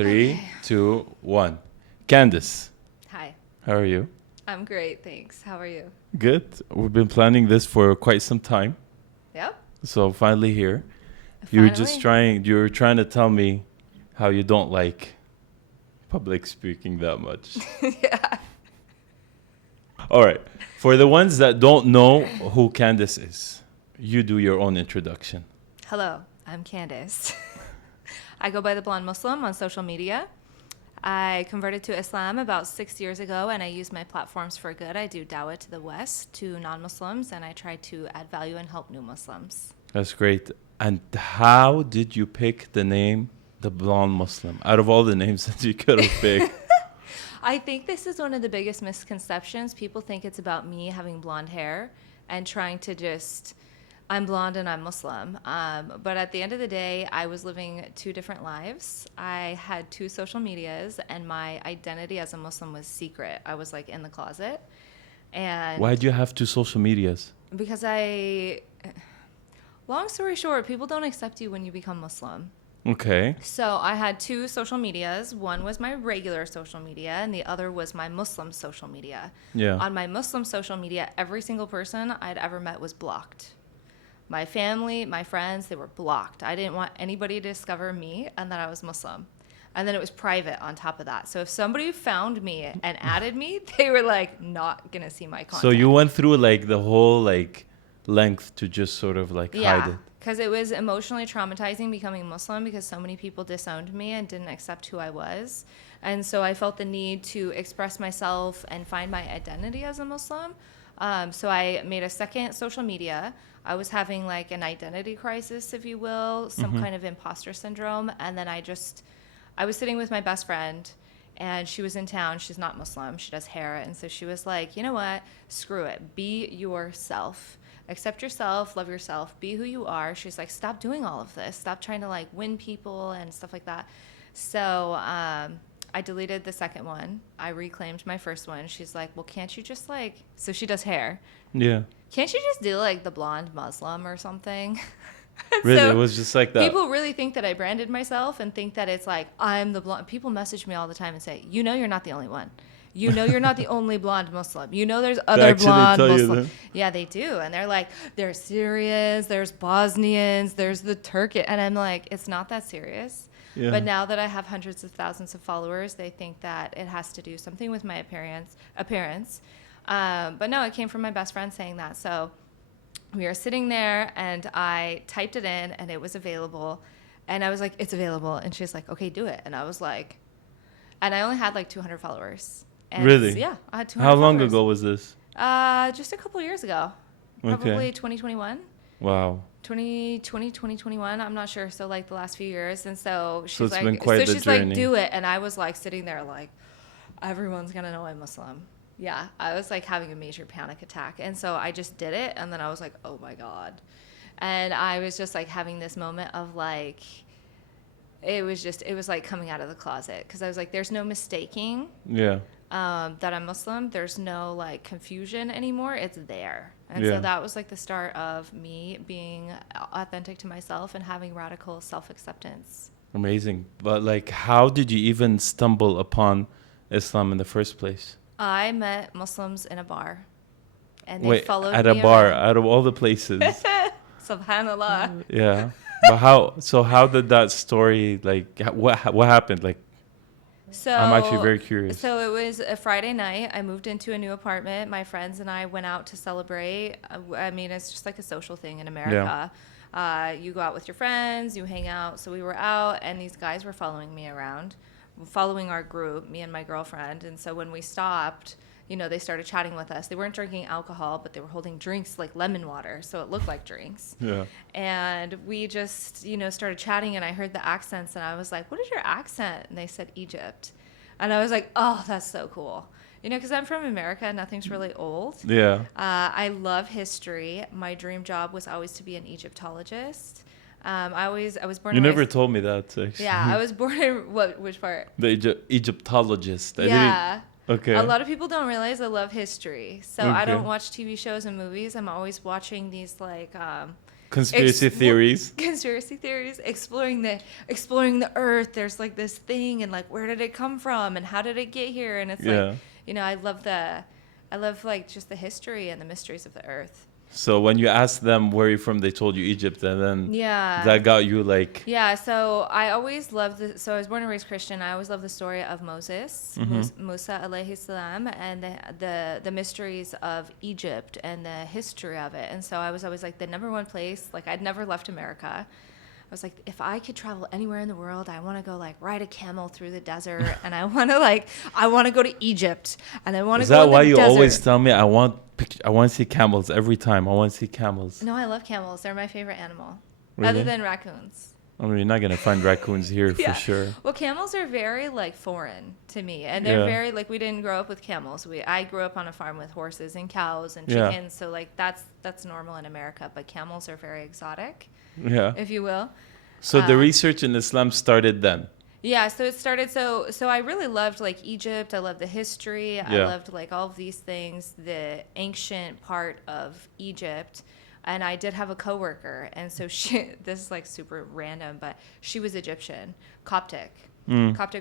Three, Okay. 2, 1. Candace, Hi. how are you? I'm great, thanks. How are you? Good. We've been planning this for quite some time. Yep. So finally here. Finally. You were trying to tell me how you don't like public speaking that much. Yeah. All right. For the ones that don't know who Candace is, you do your own introduction. Hello, I'm Candace. I go by the Blonde Muslim on social media. I converted to Islam about 6 years ago, and I use my platforms for good. I do dawah to the West, to non-Muslims, and I try to add value and help new Muslims. That's great. And how did you pick the name the blonde Muslim out of all the names that you could have picked? I think this is one of the biggest misconceptions. People think it's about me having blonde hair and trying to just, I'm blonde and I'm Muslim. But at the end of the day, I was living two different lives. I had two social medias, and my identity as a Muslim was secret. I was like in the closet. And Why do you have two social medias? because long story short, people don't accept you when you become Muslim. Okay. So I had two social medias. One was my regular social media, and the other was my Muslim social media. Yeah. On my Muslim social media, every single person I'd ever met was blocked. My family, my friends, they were blocked. I didn't want anybody to discover me and that I was Muslim. And then it was private on top of that. So if somebody found me and added me, they were like not going to see my content. So you went through like the whole like length to just sort of like hide Yeah, it. because it was emotionally traumatizing becoming Muslim because so many people disowned me and didn't accept who I was. And so I felt the need to express myself and find my identity as a Muslim. So I made a second social media. I was having like an identity crisis, if you will, some kind of imposter syndrome. And then I was sitting with my best friend, and she was in town. She's not Muslim. She does hair. And so she was like, you know what? Screw it. Be yourself. Accept yourself, love yourself, be who you are. She's like, stop doing all of this. Stop trying to like win people and stuff like that. So I deleted the second one. I reclaimed my first one. She's like, well, can't you just like, so she does hair. Yeah. Can't you just do like the blonde Muslim or something? And Really? so It was just like that. people really think that I branded myself and think that it's like, I'm the blonde. People message me all the time and say, you know, you're not the only one. You know, you're not the only blonde Muslim. You know, there's other actually blonde tell you Muslims. that? Yeah, they do. And they're like, there's Syrians, there's Bosnians, there's the Turkish. And I'm like, it's not that serious. Yeah. But now that I have hundreds of thousands of followers, they think that it has to do something with my appearance. But no, it came from my best friend saying that. So we were sitting there, and I typed it in, and it was available. And I was like, it's available. And she's like, okay, do it. And I was like, and I only had like 200 followers. And Really? Yeah, I had 200 How long followers. ago was this? Just a couple years ago. Probably Okay. 2021. Wow. 2021, I'm not sure. So like the last few years. And so she's it's like, been quite the she's like, journey. do it. And I was like sitting there like, everyone's going to know I'm Muslim. Yeah, I was like having a major panic attack. And so I just did it. And then I was like, oh my God. And I was just like having this moment of like, it was like coming out of the closet. Because I was like, there's no mistaking Yeah. that I'm Muslim. There's no like confusion anymore. It's there. And Yeah. so that was like the start of me being authentic to myself and having radical self-acceptance. Amazing. But like, how did you even stumble upon Islam in the first place? I met Muslims in a bar, and they Wait, followed at me a bar, around. out of all the places. Subhanallah. Yeah. But how did that story, like, what happened? Like, So I'm actually very curious. So it was a Friday night. I moved into a new apartment. My friends and I went out to celebrate. I mean, it's just like a social thing in America. You go out with your friends, you hang out. So we were out, and these guys were following me around, following our group, me and my girlfriend. And so when we stopped, you know, they started chatting with us. They weren't drinking alcohol, but they were holding drinks like lemon water, so it looked like drinks. Yeah. And we just, you know, started chatting, and I heard the accents, and I was like, what is your accent? And they said Egypt. And I was like, oh, that's so cool. You know, because I'm from America, nothing's really old. Yeah. I love history. My dream job was always to be an Egyptologist. I was born You and never raised- told me that, actually. Yeah, I was born in, which part? The Egyptologist. Yeah. Okay. A lot of people don't realize I love history. So I Okay. don't watch TV shows and movies. I'm always watching these like Conspiracy theories. conspiracy theories, exploring the earth. There's like this thing, and like where did it come from, and how did it get here? And it's Yeah. like, I love like just the history and the mysteries of the earth. So when you asked them where you're from, they told you Egypt, and then Yeah. that got you like, Yeah, so I always loved so I was born and raised Christian. I always loved the story of Moses, Musa alayhi salam, and the mysteries of Egypt and the history of it. And so I was always like the number one place, like I'd never left America. I was like, if I could travel anywhere in the world, I want to go like ride a camel through the desert, and I want to go to Egypt, and I want to is go that in the why you desert. always tell me I want to see camels every time? I want to see camels. No, I love camels. They're my favorite animal, Really? other than raccoons. I mean, you're not gonna find raccoons here Yeah. for sure. Well, camels are very like foreign to me, and they're Yeah. very like we didn't grow up with camels. I grew up on a farm with horses and cows and Yeah. chickens, so like that's normal in America. But camels are very exotic, Yeah. if you will. So the research in Islam started then. Yeah, so it started so I really loved like Egypt. I loved the history. I Yeah. loved like all of these things, the ancient part of Egypt. And I did have a coworker, and so this is like super random, but she was Egyptian, Coptic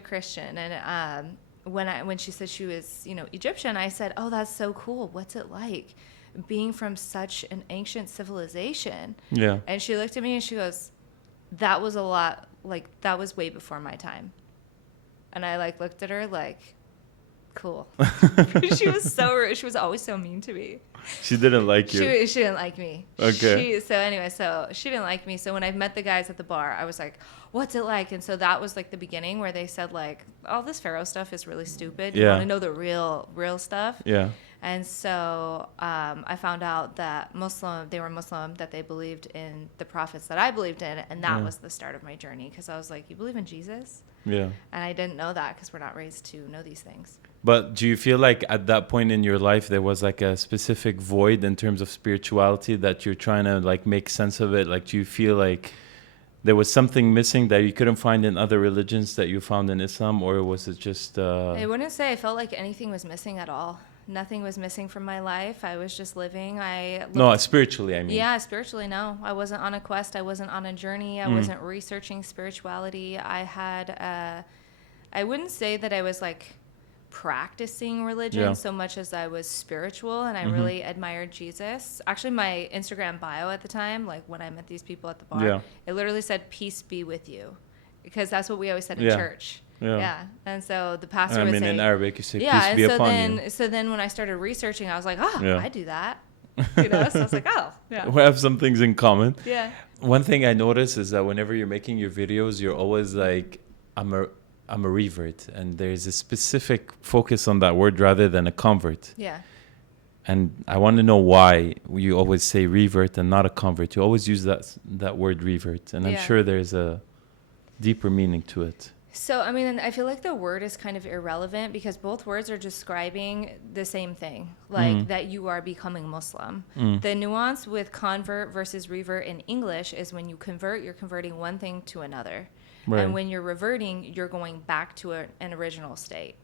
Christian. And when she said she was, Egyptian, I said, "Oh, that's so cool. What's it like being from such an ancient civilization?" Yeah. And she looked at me and she goes, "That was a lot, like that was way before my time." And I like looked at her like, cool. She was so rude. She was always so mean to me. She didn't like you. She didn't like me. Okay. So she didn't like me. So when I met the guys at the bar, I was like, "What's it like?" And so that was like the beginning where they said like, "All this Pharaoh stuff is really stupid. You Yeah. want to know the real stuff." Yeah. And so I found out that they were Muslim, that they believed in the prophets that I believed in, and that was the start of my journey. Because I was like, "You believe in Jesus?" Yeah. And I didn't know that because we're not raised to know these things. But do you feel like at that point in your life there was like a specific void in terms of spirituality that you're trying to like make sense of it? Like, do you feel like there was something missing that you couldn't find in other religions that you found in Islam, or was it just? I wouldn't say I felt like anything was missing at all. Nothing was missing from my life. I was just living. No, spiritually, I mean. Yeah, spiritually, no. I wasn't on a quest. I wasn't on a journey. I wasn't researching spirituality. I wouldn't say that I was like practicing religion so much as I was spiritual, and I really admired Jesus. Actually, my Instagram bio at the time, like when I met these people at the bar, it literally said "Peace be with you," because that's what we always said in church. Yeah. And so the pastor would say, in Arabic you say, yeah, "Peace be and upon you." so then when I started researching, I was like, I do that. So I was like, oh, yeah. We have some things in common. Yeah. One thing I notice is that whenever you're making your videos, you're always like, I'm a revert, and there's a specific focus on that word rather than a convert. Yeah. And I want to know why you always say revert and not a convert. You always use that word revert, and I'm sure there's a deeper meaning to it. So, I mean, I feel like the word is kind of irrelevant because both words are describing the same thing, like that you are becoming Muslim. The nuance with convert versus revert in English is when you convert, you're converting one thing to another. Right. And when you're reverting, you're going back to an original state.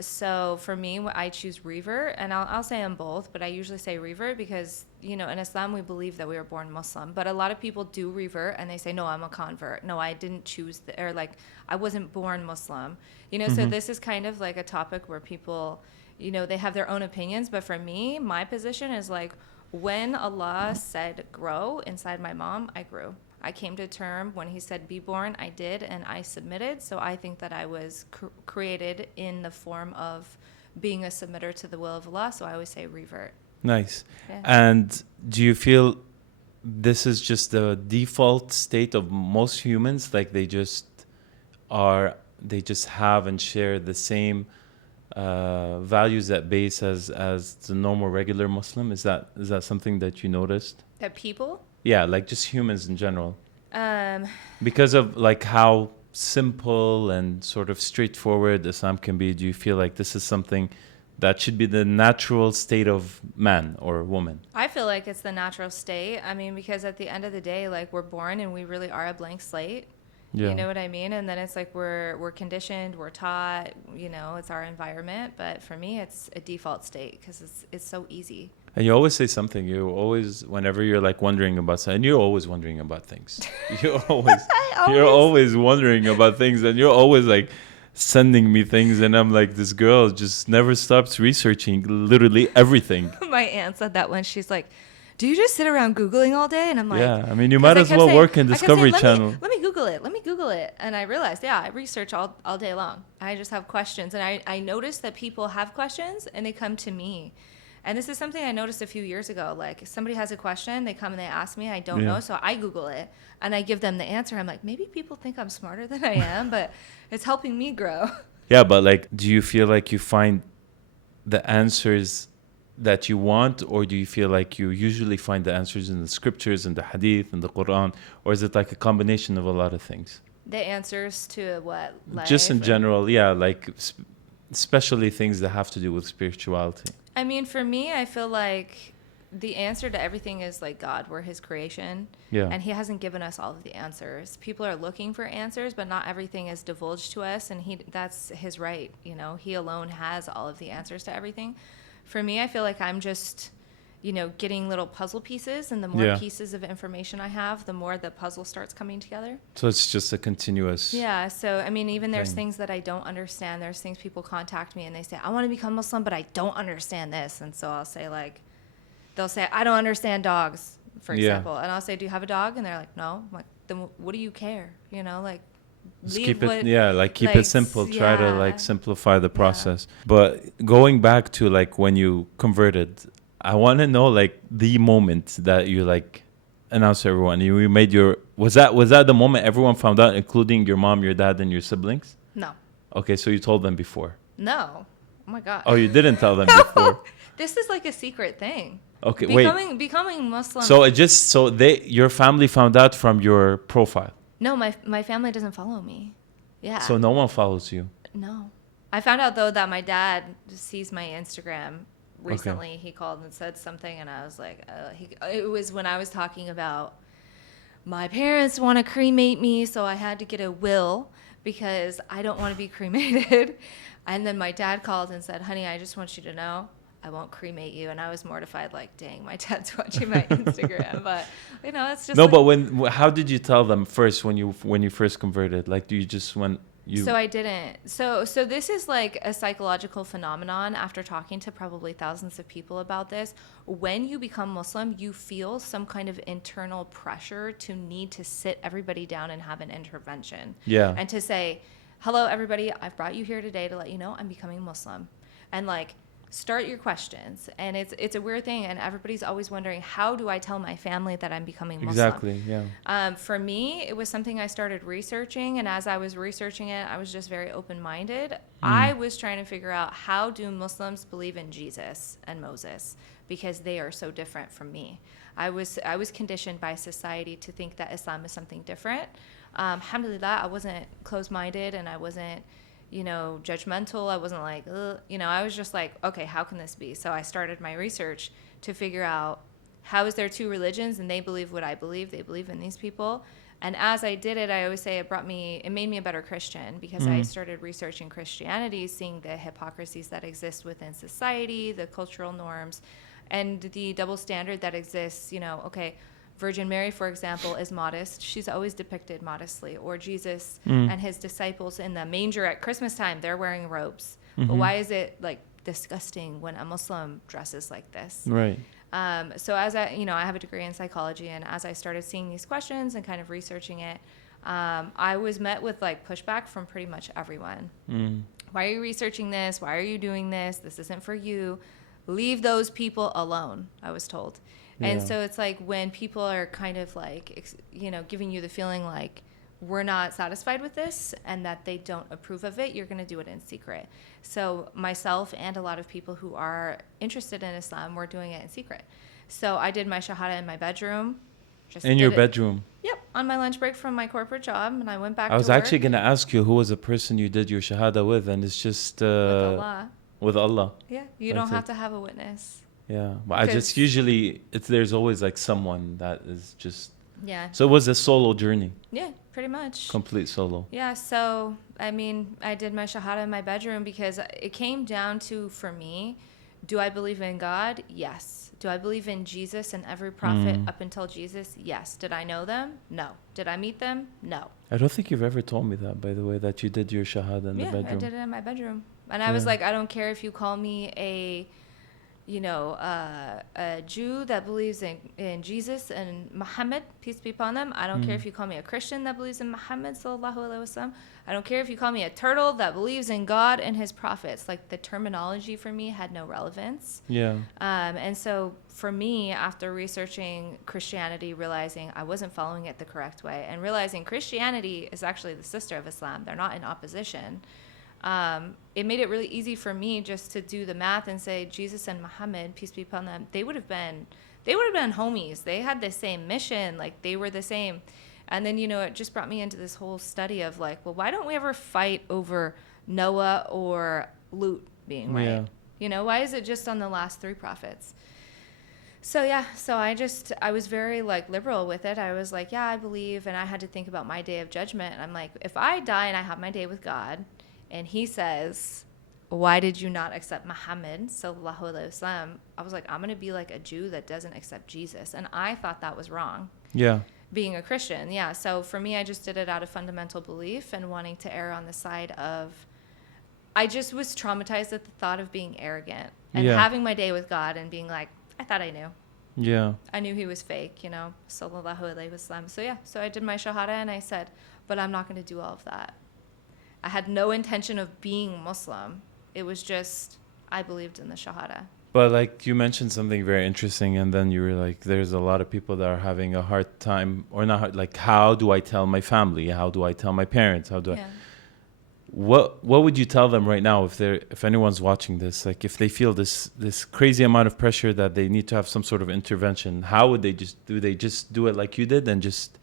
So for me, I choose revert, and I'll say I'm both, but I usually say revert because, in Islam, we believe that we were born Muslim. But a lot of people do revert, and they say, no, I'm a convert. No, I didn't choose, or like, I wasn't born Muslim. So this is kind of like a topic where people, they have their own opinions. But for me, my position is like, when Allah said grow inside my mom, I grew. I came to term when he said be born, I did, and I submitted. So I think that I was created in the form of being a submitter to the will of Allah. So I always say revert. Nice. Yeah. And do you feel this is just the default state of most humans? Like they just have and share the same values at base as the normal regular Muslim? Is that something that you noticed? That people? Yeah, like just humans in general. Because of like how simple and sort of straightforward Islam can be, do you feel like this is something that should be the natural state of man or woman? I feel like it's the natural state. I mean, because at the end of the day, like we're born and we really are a blank slate. Yeah. You know what I mean? And then it's like we're conditioned, we're taught, it's our environment. But for me, it's a default state because it's so easy. And you always say something. You always, whenever you're like wondering about something, and you're always wondering about things. You're always, you're always wondering about things, and you're always like sending me things, and I'm like, this girl just never stops researching literally everything. My aunt said that when she's like, "Do you just sit around Googling all day?" And I'm like, Yeah, I mean, you 'cause might I as kept well saying- work in I kept Discovery saying, Channel. Let me Google it. Let me Google it. And I realized, yeah, I research all day long. I just have questions. And I noticed that people have questions and they come to me. And this is something I noticed a few years ago. Like, if somebody has a question, they come and they ask me, I don't Yeah. know. So I Google it and I give them the answer. I'm like, maybe people think I'm smarter than I am, but it's helping me grow. Yeah, but like, do you feel like you find the answers that you want, or do you feel like you usually find the answers in the scriptures and the hadith and the Quran, or is it like a combination of a lot of things? The answers to what? Just in Life or- general, yeah, like especially things that have to do with spirituality. I mean, for me, I feel like the answer to everything is like God. We're his creation. Yeah. And he hasn't given us all of the answers. People are looking for answers, but not everything is divulged to us. And that's his right. You know, he alone has all of the answers to everything. For me, I feel like I'm just, getting little puzzle pieces. And the more Yeah. pieces of information I have, the more the puzzle starts coming together. So it's just a continuous. Yeah, so I mean, even there's thing. things that I don't understand. There's things people contact me and they say, I want to become Muslim, but I don't understand this. And so I'll say, like, they'll say, I don't understand dogs, for Yeah. example. And I'll say, do you have a dog? And they're like, no. I'm like, then what do you care? Like, Just leave keep it, what- yeah, like keep like, it simple. Try to yeah. like simplify the process. But going back to like when you converted, I want to know like the moment that you like announced to everyone. You made your was that the moment everyone found out, including your mom, your dad, and your siblings? No. Okay, so you told them before. No. Oh my God. Oh, you didn't tell them before. This is like a secret thing. Okay, wait. Becoming Muslim. So your family found out from your profile. No, my family doesn't follow me. Yeah. So no one follows you. No. I found out, though, that my dad sees my Instagram recently. He called and said something, and I was like, it was when I was talking about my parents want to cremate me, so I had to get a will because I don't want to be cremated. And then my dad called and said, honey, I just want you to know I won't cremate you. And I was mortified, like, dang, my dad's watching my Instagram. But, it's just No, like, but how did you tell them first when you first converted? Like, do you just So I didn't. So this is like a psychological phenomenon after talking to probably thousands of people about this. When you become Muslim, you feel some kind of internal pressure to need to sit everybody down and have an intervention. Yeah. And to say, hello, everybody, I've brought you here today to let you know I'm becoming Muslim. And like, start your questions. And it's a weird thing. And everybody's always wondering, how do I tell my family that I'm becoming Muslim? Exactly, yeah. For me, it was something I started researching. And as I was researching it, I was just very open-minded. I was trying to figure out, how do Muslims believe in Jesus and Moses? Because they are so different from me. I was conditioned by society to think that Islam is something different. Alhamdulillah, I wasn't closed-minded and I wasn't judgmental. I wasn't like, ugh. I was just like, okay, how can this be? So I started my research to figure out, how is there two religions and they believe what I believe? They believe in these people. And as I did it, I always say it made me a better Christian, because I started researching Christianity, seeing the hypocrisies that exist within society, the cultural norms, and the double standard that exists. Virgin Mary, for example, is modest. She's always depicted modestly. Or Jesus and his disciples in the manger at Christmas time, they're wearing robes. But why is it like disgusting when a Muslim dresses like this? Right. So as I have a degree in psychology, and as I started seeing these questions and kind of researching it, I was met with like pushback from pretty much everyone. Why are you researching this? Why are you doing this? This isn't for you. Leave those people alone, I was told. And Yeah. so it's like, when people are kind of like, giving you the feeling like we're not satisfied with this and that they don't approve of it, you're going to do it in secret. So myself and a lot of people who are interested in Islam were doing it in secret. So I did my shahada in my bedroom. In your bedroom. Yep, on my lunch break from my corporate job, and I went back to I was work actually going to ask you who was the person you did your shahada with, and it's just with Allah. with Allah. Yeah, you That's don't have it. to have a witness. Yeah, but I just usually there's always like someone that is just. Yeah. So it was a solo journey, Yeah, pretty much. complete solo. Yeah, so, I mean, I did my shahada in my bedroom because it came down to, for me, Do I believe in God? Yes. Do I believe in Jesus and every prophet up until Jesus? Yes. Did I know them? No. Did I meet them? No. I don't think you've ever told me that, by the way, that you did your shahada in the Yeah, bedroom. I did it in my bedroom. And I was like, I don't care if you call me a Jew that believes in Jesus and Muhammad, peace be upon them. I don't care if you call me a Christian that believes in Muhammad, sallallahu alaihi wasallam. I don't care if you call me a turtle that believes in God and his prophets. Like, the terminology for me had no relevance. Yeah. And so for me, after researching Christianity, realizing I wasn't following it the correct way, and realizing Christianity is actually the sister of Islam, they're not in opposition. It made it really easy for me just to do the math and say Jesus and Muhammad, peace be upon them, they would have been homies. They had the same mission, like they were the same. And then, it just brought me into this whole study of like, well, why don't we ever fight over Noah or Lut being right? Yeah. Why is it just on the last 3 prophets? So I was very like liberal with it. I was like, yeah, I believe, and I had to think about my day of judgment. And I'm like, if I die and I have my day with God, and he says, why did you not accept Muhammad, sallallahu alaihi wasallam? I was like, I'm going to be like a Jew that doesn't accept Jesus. And I thought that was wrong. Yeah. Being a Christian. Yeah. So for me, I just did it out of fundamental belief and wanting to err on the side of, I just was traumatized at the thought of being arrogant and having my day with God and being like, I thought I knew. Yeah. I knew he was fake, sallallahu alaihi wasallam. So I did my shahada and I said, but I'm not going to do all of that. I had no intention of being Muslim. It was just, I believed in the shahada. But like you mentioned something very interesting, and then you were like, there's a lot of people that are having a hard time, or not hard, like, how do I tell my family? How do I tell my parents? How do I? What would you tell them right now if anyone's watching this, like if they feel this crazy amount of pressure that they need to have some sort of intervention? How would they just do it like you did and just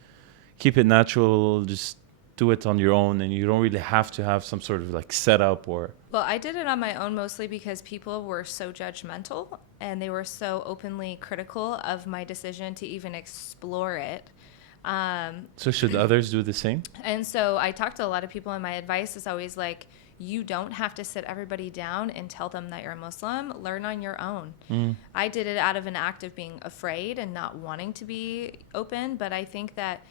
keep it natural, just do it on your own, and you don't really have to have some sort of like setup or... Well, I did it on my own mostly because people were so judgmental and they were so openly critical of my decision to even explore it. So should others do the same? And so I talked to a lot of people, and my advice is always like, you don't have to sit everybody down and tell them that you're a Muslim. Learn on your own. I did it out of an act of being afraid and not wanting to be open. But I think that,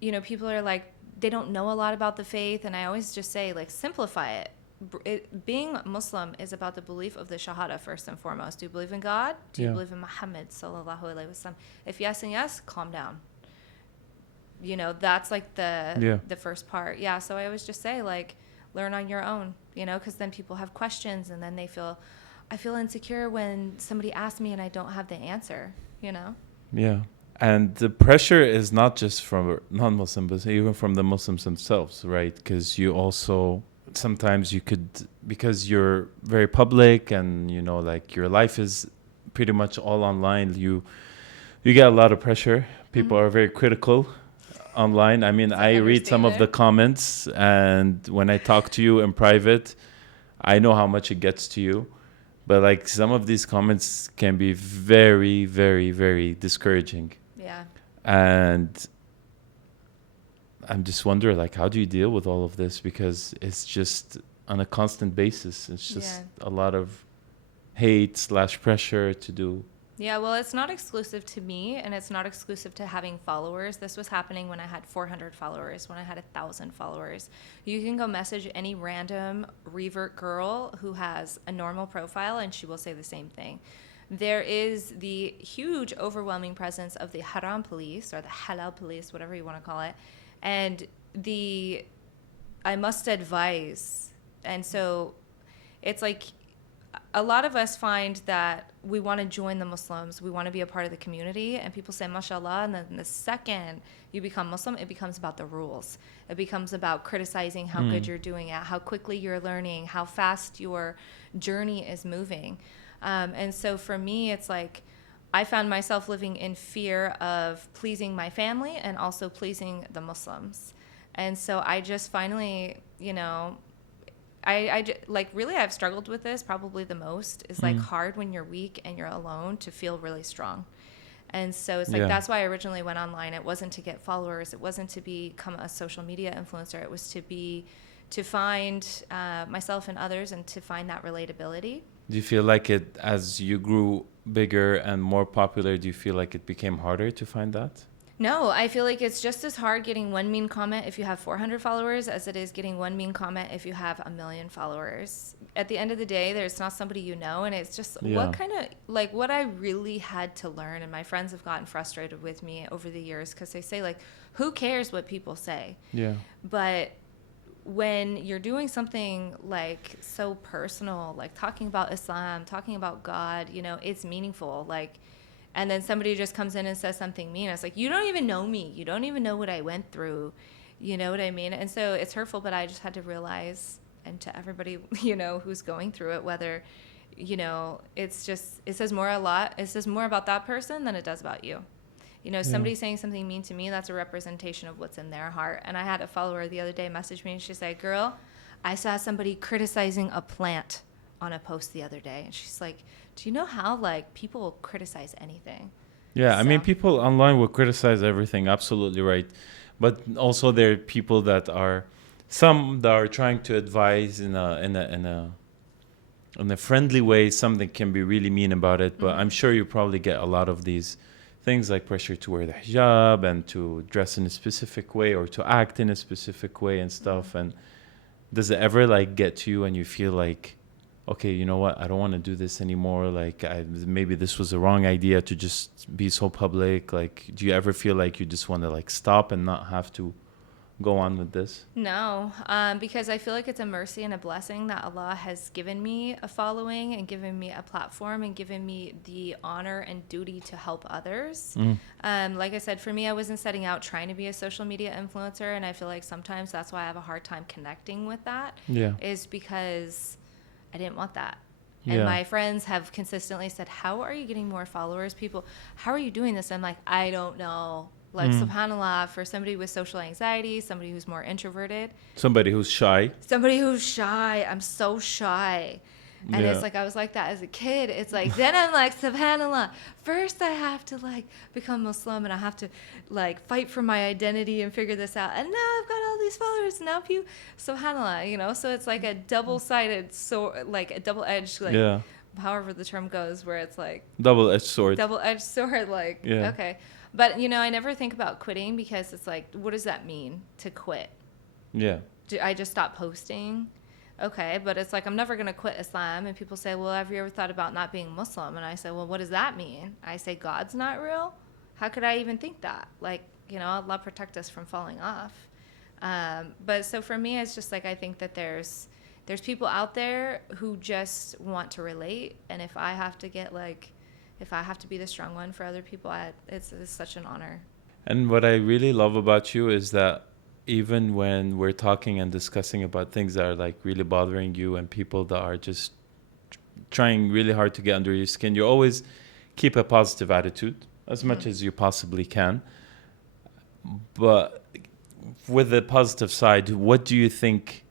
people are like, they don't know a lot about the faith. And I always just say, like, simplify it. Being Muslim is about the belief of the Shahada first and foremost. Do you believe in God? Do you believe in Muhammad, sallallahu alaihi wasallam? If yes and yes, calm down. That's like the first part. Yeah, so I always just say, like, learn on your own, because then people have questions, and then I feel insecure when somebody asks me and I don't have the answer, Yeah. And the pressure is not just from non-Muslims, but even from the Muslims themselves, right? Because you also, sometimes you could, because you're very public and, like your life is pretty much all online, you get a lot of pressure. People are very critical online. I mean, I read some of the comments, and when I talk to you in private, I know how much it gets to you. But like some of these comments can be very, very, very discouraging. Yeah. And I'm just wondering, like, how do you deal with all of this? Because it's just on a constant basis. It's just a lot of hate/pressure to do. Yeah, well, it's not exclusive to me, and it's not exclusive to having followers. This was happening when I had 400 followers, when I had 1,000 followers. You can go message any random revert girl who has a normal profile, and she will say the same thing. There is the huge, overwhelming presence of the haram police, or the halal police, whatever you want to call it. And I must advise. And so it's like, a lot of us find that we want to join the Muslims. We want to be a part of the community. And people say, mashallah. And then the second you become Muslim, it becomes about the rules. It becomes about criticizing how good you're doing it, how quickly you're learning, how fast your journey is moving. And so for me, it's like, I found myself living in fear of pleasing my family and also pleasing the Muslims. And so I just finally, really, I've struggled with this probably the most. Is like hard when you're weak and you're alone to feel really strong. And so it's like, that's why I originally went online. It wasn't to get followers. It wasn't to become a social media influencer. It was to find myself and others and to find that relatability. Do you feel like it, as you grew bigger and more popular, do you feel like it became harder to find that? No, I feel like it's just as hard getting one mean comment if you have 400 followers as it is getting one mean comment if you have a million followers. At the end of the day, there's not somebody you know, and it's just Yeah. what kind of, like, what I really had to learn, and my friends have gotten frustrated with me over the years because they say, like, who cares what people say? Yeah. But when you're doing something like so personal, like talking about Islam, talking about God, you know, it's meaningful. Like, and then somebody just comes in and says something mean. It's like, you don't even know me. You don't even know what I went through. You know what I mean? And so it's hurtful, but I just had to realize, and to everybody, you know, who's going through it, whether, you know, it's just, it says more about that person than it does about you. You know, Yeah. somebody saying something mean to me, that's a representation of what's in their heart. And I had a follower the other day message me, and she said, girl, I saw somebody criticizing a plant on a post the other day. And she's like, do you know how, like, people criticize anything? Yeah, I mean, So, people online will criticize everything, absolutely right. But also there are people that are, some that are trying to advise in a friendly way. Some that can be really mean about it. But I'm sure you probably get a lot of these things like pressure to wear the hijab and to dress in a specific way or to act in a specific way and stuff. And does it ever like get to you and you feel like, okay, you know what, I don't want to do this anymore, like maybe this was the wrong idea to just be so public? Like, do you ever feel like you just want to like stop and not have to go on with this? no, because I feel like it's a mercy and a blessing that Allah has given me a following and given me a platform and given me the honor and duty to help others. Like I said, for me, I wasn't setting out trying to be a social media influencer, and I feel like sometimes that's why I have a hard time connecting with that, Yeah. is because I didn't want that. And Yeah. my friends have consistently said, how are you getting more followers? People, how are you doing this? I'm like, I don't know. Like, subhanAllah, for somebody with social anxiety, somebody who's more introverted, Somebody who's shy. somebody who's shy. I'm so shy. And Yeah. it's like, I was like that as a kid. It's like, then I'm like, subhanAllah, first I have to like become Muslim and I have to like fight for my identity and figure this out. And now I've got all these followers. Now subhanAllah, you know? So it's like a double-sided sword, like a double-edged, like, Yeah. however the term goes, where it's like Double-edged sword. double-edged sword, like, Yeah. okay. But, you know, I never think about quitting because it's like, what does that mean to quit? Yeah. Do I just stop posting? Okay, but it's like, I'm never going to quit Islam. And people say, well, have you ever thought about not being Muslim? And I say, well, what does that mean? I say, God's not real? How could I even think that? Like, you know, Allah protect us from falling off. But so for me, it's just like, I think that there's people out there who just want to relate. And if I have to get like, if I have to be the strong one for other people, it's such an honor. And what I really love about you is that even when we're talking and discussing about things that are like really bothering you and people that are just trying really hard to get under your skin, you always keep a positive attitude as much as you possibly can. But with the positive side, what do you think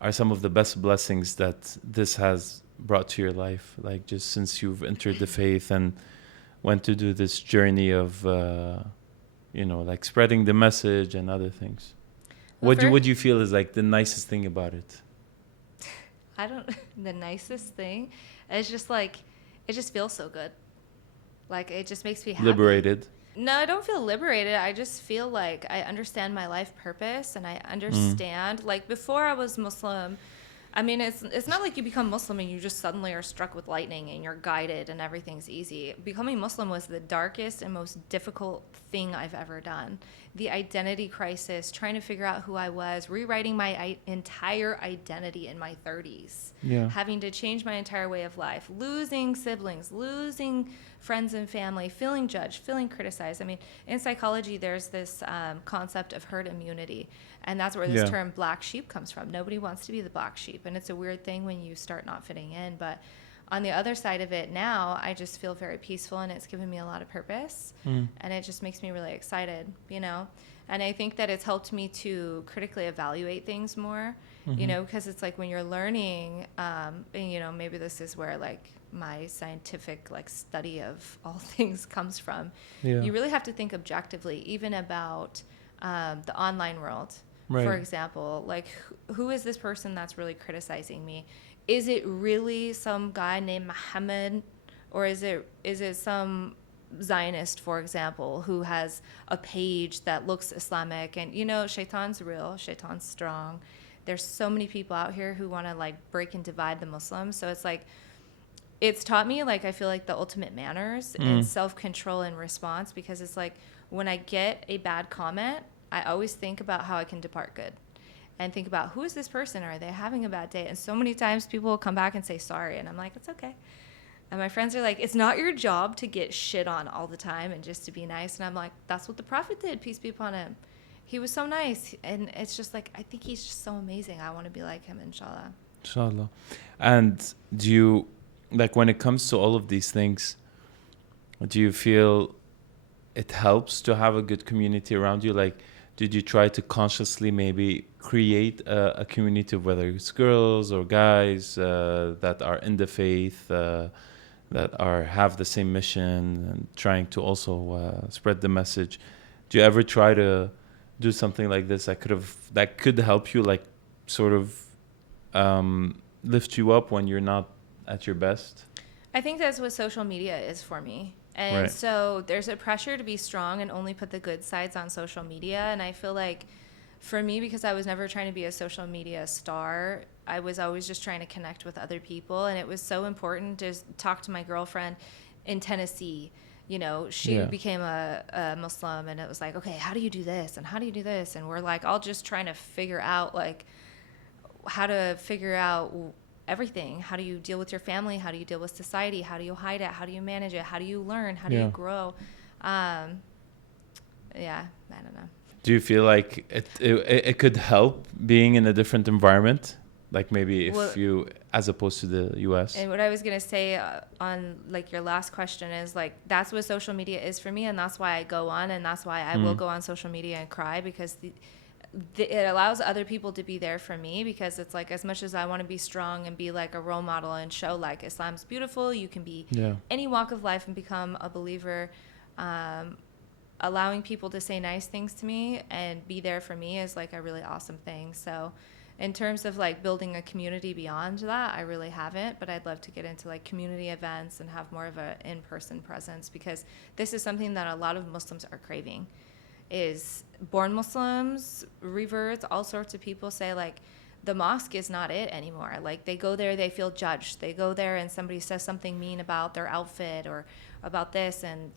are some of the best blessings that this has brought to your life? Like, just since you've entered the faith and went to do this journey of, like spreading the message and other things. Well, What do you feel is like the nicest thing about it? The nicest thing, it's just like, it just feels so good. Like, it just makes me happy. Liberated. No, I don't feel liberated. I just feel like I understand my life purpose, and I understand, like, before I was Muslim, I mean, it's not like you become Muslim and you just suddenly are struck with lightning and you're guided and everything's easy. Becoming Muslim was the darkest and most difficult thing I've ever done. The identity crisis, trying to figure out who I was, rewriting my entire identity in my 30s, having to change my entire way of life, losing siblings, losing friends and family, feeling judged, feeling criticized. I mean, in psychology, there's this concept of herd immunity. And that's where this term black sheep comes from. Nobody wants to be the black sheep. And it's a weird thing when you start not fitting in. But on the other side of it now, I just feel very peaceful, and it's given me a lot of purpose. And it just makes me really excited, you know. And I think that it's helped me to critically evaluate things more, you know, because it's like when you're learning, and, you know, maybe this is where like my scientific like study of all things comes from. You really have to think objectively, even about the online world. Right. For example, like who is this person that's really criticizing me? Is it really some guy named Muhammad, or is it some Zionist, for example, who has a page that looks Islamic? And shaitan's real, shaitan's strong. There's so many people out here who want to like break and divide the Muslims. So it's like it's taught me, like, I feel like the ultimate manners and self-control and response, because it's like when I get a bad comment, I always think about how I can depart good and think about who is this person? Are they having a bad day? And so many times people will come back and say sorry, and I'm like, it's okay. And my friends are like, it's not your job to get shit on all the time and just to be nice. And I'm like, that's what the Prophet did, peace be upon him. He was so nice. And it's just like, I think he's just so amazing. I want to be like him, inshallah. Inshallah. And do you, like, when it comes to all of these things, do you feel it helps to have a good community around you? Like, did you try to consciously maybe create a community of whether it's girls or guys that are in the faith, that have the same mission and trying to also spread the message? Do you ever try to do something like this that could help you, like, sort of lift you up when you're not at your best? I think that's what social media is for me. And Right. so there's a pressure to be strong and only put the good sides on social media. And I feel like for me, because I was never trying to be a social media star, I was always just trying to connect with other people. And it was so important to talk to my girlfriend in Tennessee. She became a Muslim, and it was like, okay, how do you do this? And how do you do this? And we're like, all just trying to figure out, like, how to figure out everything. How do you deal with your family? How do you deal with society? How do you hide it? How do you manage it? How do you learn? How do you grow? I don't know. Do you feel like it could help being in a different environment? Like maybe if you, as opposed to the US? And what I was going to say on like your last question is like, that's what social media is for me. And that's why I go on, and that's why I will go on social media and cry, because it allows other people to be there for me, because it's like, as much as I want to be strong and be like a role model and show like Islam's beautiful, you can be any walk of life and become a believer. Allowing people to say nice things to me and be there for me is like a really awesome thing. So in terms of like building a community beyond that, I really haven't, but I'd love to get into like community events and have more of a in-person presence, because this is something that a lot of Muslims are craving. Is born Muslims, reverts, all sorts of people say like the mosque is not it anymore. Like they go there, they feel judged. They go there and somebody says something mean about their outfit or about this, and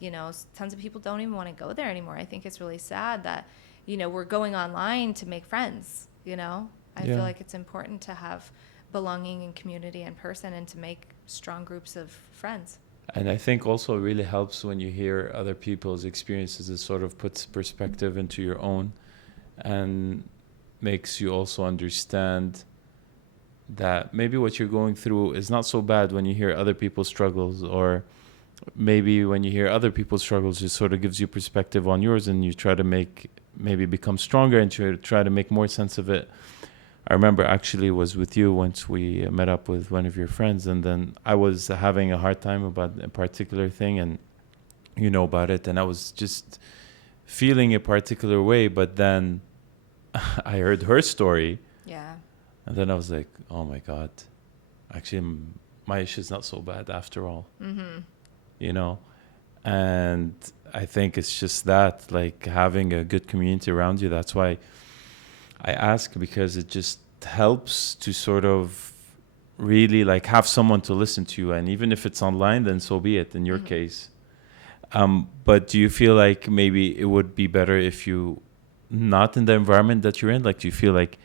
tons of people don't even want to go there anymore. I think it's really sad that we're going online to make friends. I feel like it's important to have belonging and community in person and to make strong groups of friends. And I think also it really helps when you hear other people's experiences. It sort of puts perspective into your own and makes you also understand that maybe what you're going through is not so bad when you hear other people's struggles, or maybe when you hear other people's struggles, it sort of gives you perspective on yours, and you try to maybe become stronger and try to make more sense of it. I remember actually it was with you once we met up with one of your friends, and then I was having a hard time about a particular thing, and about it, and I was just feeling a particular way, but then I heard her story. Yeah. And then I was like, oh my God, actually my issue is not so bad after all. And I think it's just that, like, having a good community around you. That's why I ask, because it just helps to sort of really like have someone to listen to you. And even if it's online, then so be it in your case. But do you feel like maybe it would be better if you not in the environment that you're in? Like, do you feel like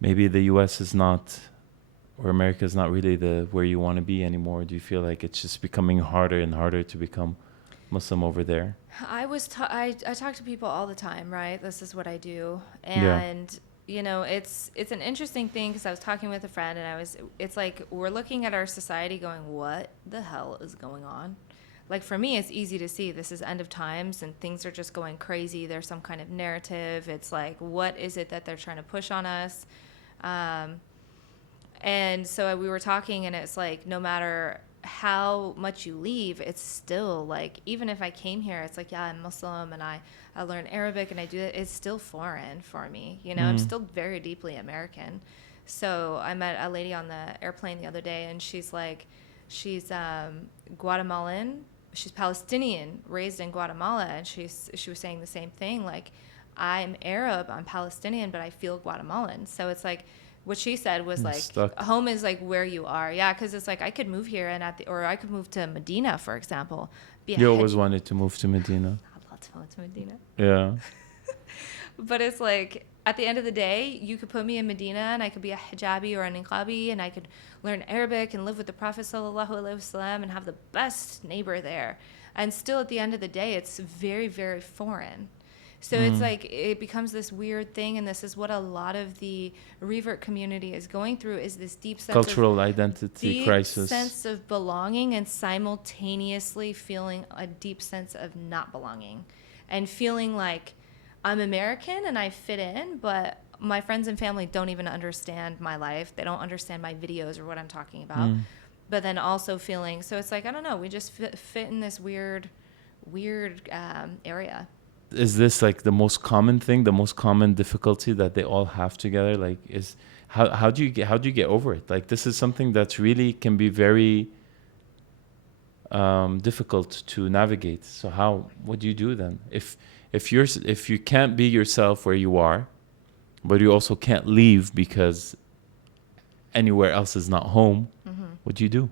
maybe the US is not, or America is not really where you want to be anymore? Do you feel like it's just becoming harder and harder to become Muslim over there? I talk to people all the time, right? This is what I do. And it's an interesting thing, because I was talking with a friend, and it's like we're looking at our society going, what the hell is going on? Like, for me, it's easy to see this is end of times and things are just going crazy. There's some kind of narrative. It's like, what is it that they're trying to push on us? And so we were talking, and it's like, no matter how much you leave, it's still like, even if I came here, it's like, yeah, I'm Muslim and I learn Arabic and I do it. It's still foreign for me. You know, I'm still very deeply American. So I met a lady on the airplane the other day, and she's like, she's Guatemalan. She's Palestinian, raised in Guatemala, and she was saying the same thing. Like, I'm Arab, I'm Palestinian, but I feel Guatemalan. So it's like, what she said was like, Stuck. home is like where you are. Yeah, because it's like I could move here or I could move to Medina, for example. You always wanted to move to Medina. I'd love to move to Medina. Yeah. But it's like, at the end of the day, you could put me in Medina and I could be a hijabi or a niqabi and I could learn Arabic and live with the Prophet sallallahu alaihi wasallam and have the best neighbor there. And still at the end of the day, it's very, very foreign. So it's like, it becomes this weird thing, and this is what a lot of the revert community is going through, is this deep sense Cultural of identity crisis. sense of belonging, and simultaneously feeling a deep sense of not belonging, and feeling like I'm American and I fit in, but my friends and family don't even understand my life. They don't understand my videos or what I'm talking about. But then also feeling, so it's like, I don't know, we just fit in this weird area. Is this like the most common thing, the most common difficulty that they all have together? Like, is how do you get over it? Like, this is something that's really can be very difficult to navigate. So what do you do then? If you can't be yourself where you are, but you also can't leave because anywhere else is not home, what do you do?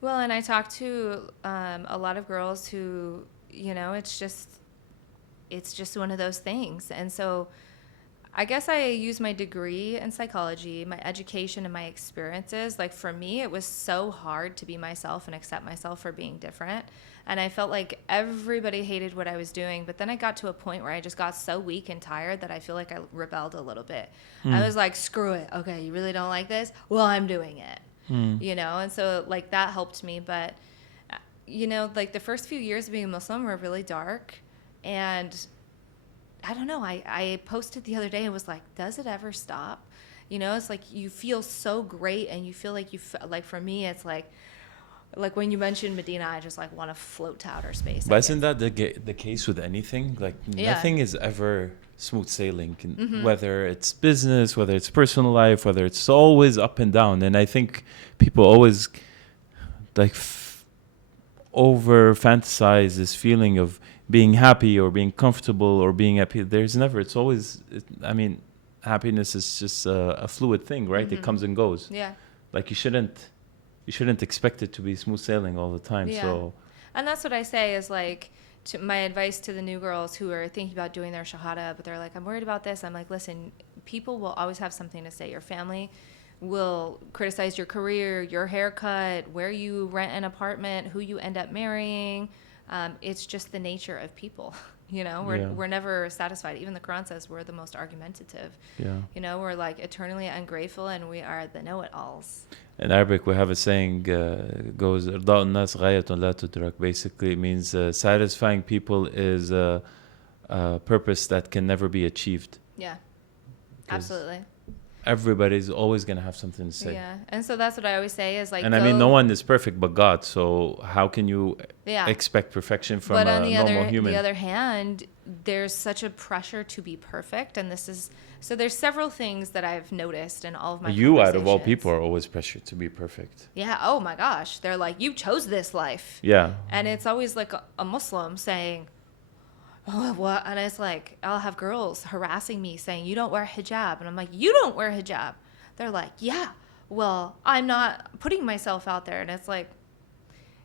Well, and I talk to a lot of girls who, you know, it's just one of those things. And so I guess I use my degree in psychology, my education, and my experiences. Like, for me, it was so hard to be myself and accept myself for being different. And I felt like everybody hated what I was doing. But then I got to a point where I just got so weak and tired that I feel like I rebelled a little bit. I was like, screw it. Okay, you really don't like this? Well, I'm doing it. You know? And so, like, that helped me. But, you know, like, the first few years of being a Muslim were really dark. And I don't know, I posted the other day and was like, does it ever stop? You know, it's like you feel so great, and you feel like like, for me, it's like when you mentioned Medina, I just like want to float to outer space. But isn't that the case with anything? Like, nothing is ever smooth sailing, whether it's business, whether it's personal life, whether it's always up and down. And I think people always like over fantasize this feeling of being happy or being comfortable or being happy. There's never, it's always, I mean, happiness is just a fluid thing, right? It comes and goes. Yeah. Like, you shouldn't expect it to be smooth sailing all the time. Yeah. So, and that's what I say is like, my advice to the new girls who are thinking about doing their shahada, but they're like, I'm worried about this. I'm like, listen, people will always have something to say. Your family will criticize your career, your haircut, where you rent an apartment, who you end up marrying. It's just the nature of people. You know, we're never satisfied. Even the Quran says we're the most argumentative. Yeah. You know, we're like eternally ungrateful, and we are the know-it-alls. In Arabic, we have a saying goes, "Irda' an-nas ghayatun la tudrak." Basically, it means satisfying people is a purpose that can never be achieved. Yeah, absolutely. Everybody's always going to have something to say. Yeah, and so that's what I always say is like, and I mean, no one is perfect but God, so how can you expect perfection from a normal human? But on the other hand, there's such a pressure to be perfect, and so there's several things that I've noticed in all of my You, out of all people, are always pressured to be perfect. Yeah, oh my gosh. They're like, you chose this life. Yeah. And it's always like a Muslim saying, oh, what? And it's like, I'll have girls harassing me saying, you don't wear hijab. And I'm like, you don't wear hijab. They're like, yeah, well, I'm not putting myself out there. And it's like,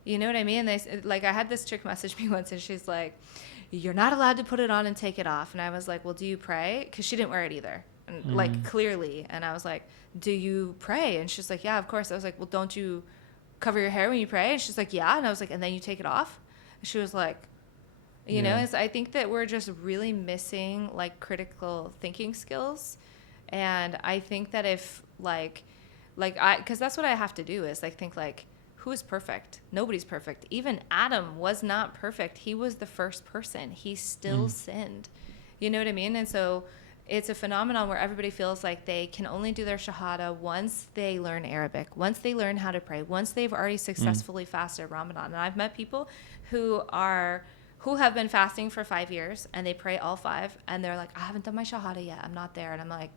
you know what I mean? Like, I had this chick message me once, and she's like, you're not allowed to put it on and take it off. And I was like, well, do you pray? Because she didn't wear it either. And like, clearly. And I was like, do you pray? And she's like, yeah, of course. I was like, well, don't you cover your hair when you pray? And she's like, yeah. And I was like, and then you take it off? And she was like, you know, I think that we're just really missing like critical thinking skills. And I think that if because that's what I have to do is like think like, who is perfect? Nobody's perfect. Even Adam was not perfect. He was the first person. He still sinned. You know what I mean? And so it's a phenomenon where everybody feels like they can only do their shahada once they learn Arabic, once they learn how to pray, once they've already successfully fasted Ramadan. And I've met people who have been fasting for 5 years and they pray all 5 and they're like, I haven't done my shahada yet. I'm not there. And I'm like,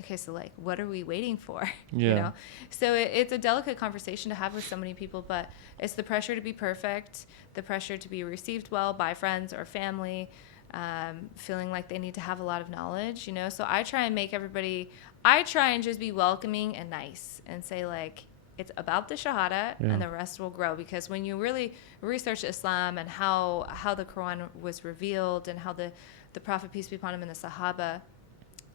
okay, so like, what are we waiting for? Yeah. You know? So it's a delicate conversation to have with so many people, but it's the pressure to be perfect, the pressure to be received well by friends or family, feeling like they need to have a lot of knowledge, you know? So I try and just be welcoming and nice and say like, it's about the shahada and the rest will grow. Because when you really research Islam and how the Quran was revealed and how the Prophet, peace be upon him, and the Sahaba,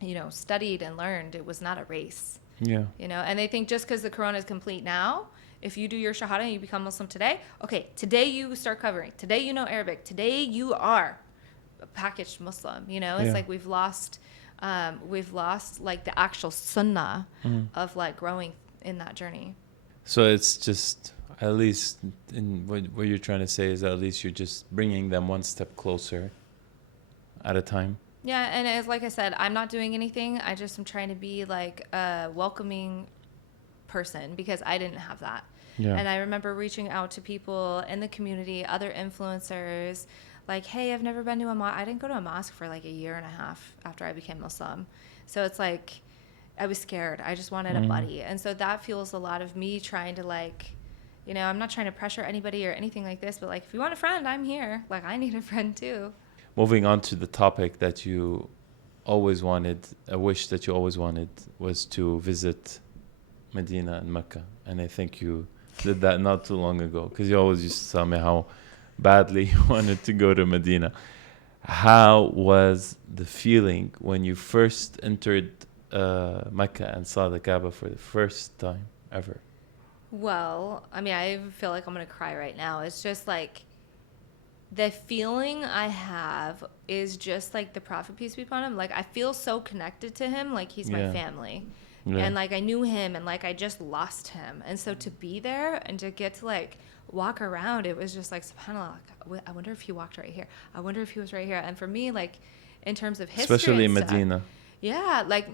you know, studied and learned, it was not a race. Yeah. You know, and they think just because the Quran is complete now, if you do your shahada and you become Muslim today, okay, today you start covering, today you know Arabic, today you are a packaged Muslim. You know, it's like we've lost like the actual sunnah of like growing in that journey. So it's just, at least in what you're trying to say is at least you're just bringing them one step closer at a time. Yeah, and as like I said, I'm not doing anything. I just am trying to be like a welcoming person because I didn't have that. Yeah. And I remember reaching out to people in the community, other influencers, like, hey, I've never been to a mosque. I didn't go to a mosque for like a year and a half after I became Muslim. So it's like, I was scared. I just wanted a buddy. And so that fuels a lot of me trying to like, you know, I'm not trying to pressure anybody or anything like this, but like, if you want a friend, I'm here. Like, I need a friend too. Moving on to the topic that you always wanted, a wish that you always wanted was to visit Medina and Mecca. And I think you did that not too long ago because you always used to tell me how badly you wanted to go to Medina. How was the feeling when you first entered Mecca and saw the Kaaba for the first time ever? Well, I mean, I feel like I'm going to cry right now. It's just like, the feeling I have is just like the Prophet, peace be upon him. Like, I feel so connected to him, like he's my family. Yeah. And like I knew him and like I just lost him. And so to be there and to get to like walk around, it was just like, subhanAllah, like, I wonder if he walked right here. I wonder if he was right here. And for me, like in terms of history, especially in stuff, Medina. Yeah, like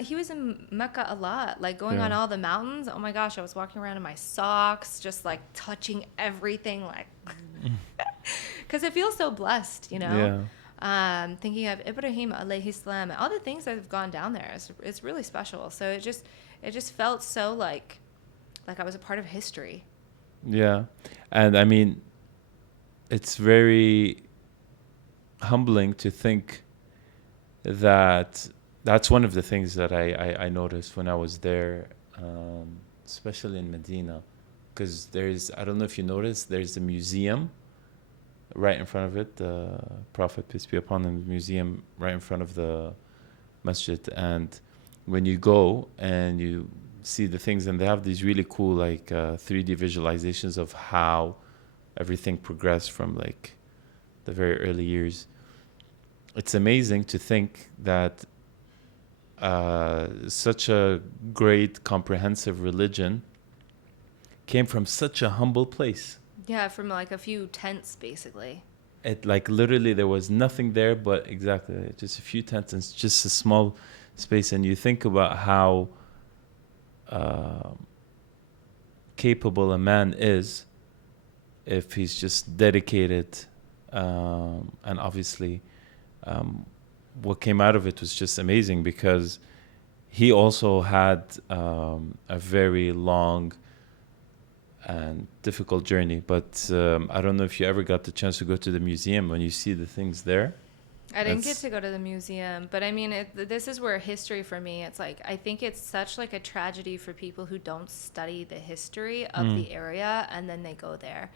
he was in Mecca a lot, like going on all the mountains. Oh my gosh, I was walking around in my socks, just like touching everything, like because it feels so blessed, you know. Yeah. Thinking of Ibrahim alayhi salam and all the things that have gone down there, it's really special. So it just felt so like I was a part of history. Yeah, and I mean, it's very humbling to think that. That's one of the things that I noticed when I was there, especially in Medina, because I don't know if you noticed, there's a museum right in front of it, the Prophet, peace be upon him, museum right in front of the masjid. And when you go and you see the things, and they have these really cool like 3D visualizations of how everything progressed from like the very early years. It's amazing to think that such a great comprehensive religion came from such a humble place. Yeah, from like a few tents basically. It like literally there was nothing there but exactly just a few tents and just a small space. And you think about how capable a man is if he's just dedicated, and obviously what came out of it was just amazing because he also had a very long and difficult journey. But I don't know if you ever got the chance to go to the museum when you see the things there. I didn't get to go to the museum, but I mean, this is where history for me, it's like, I think it's such like a tragedy for people who don't study the history of the area and then they go there.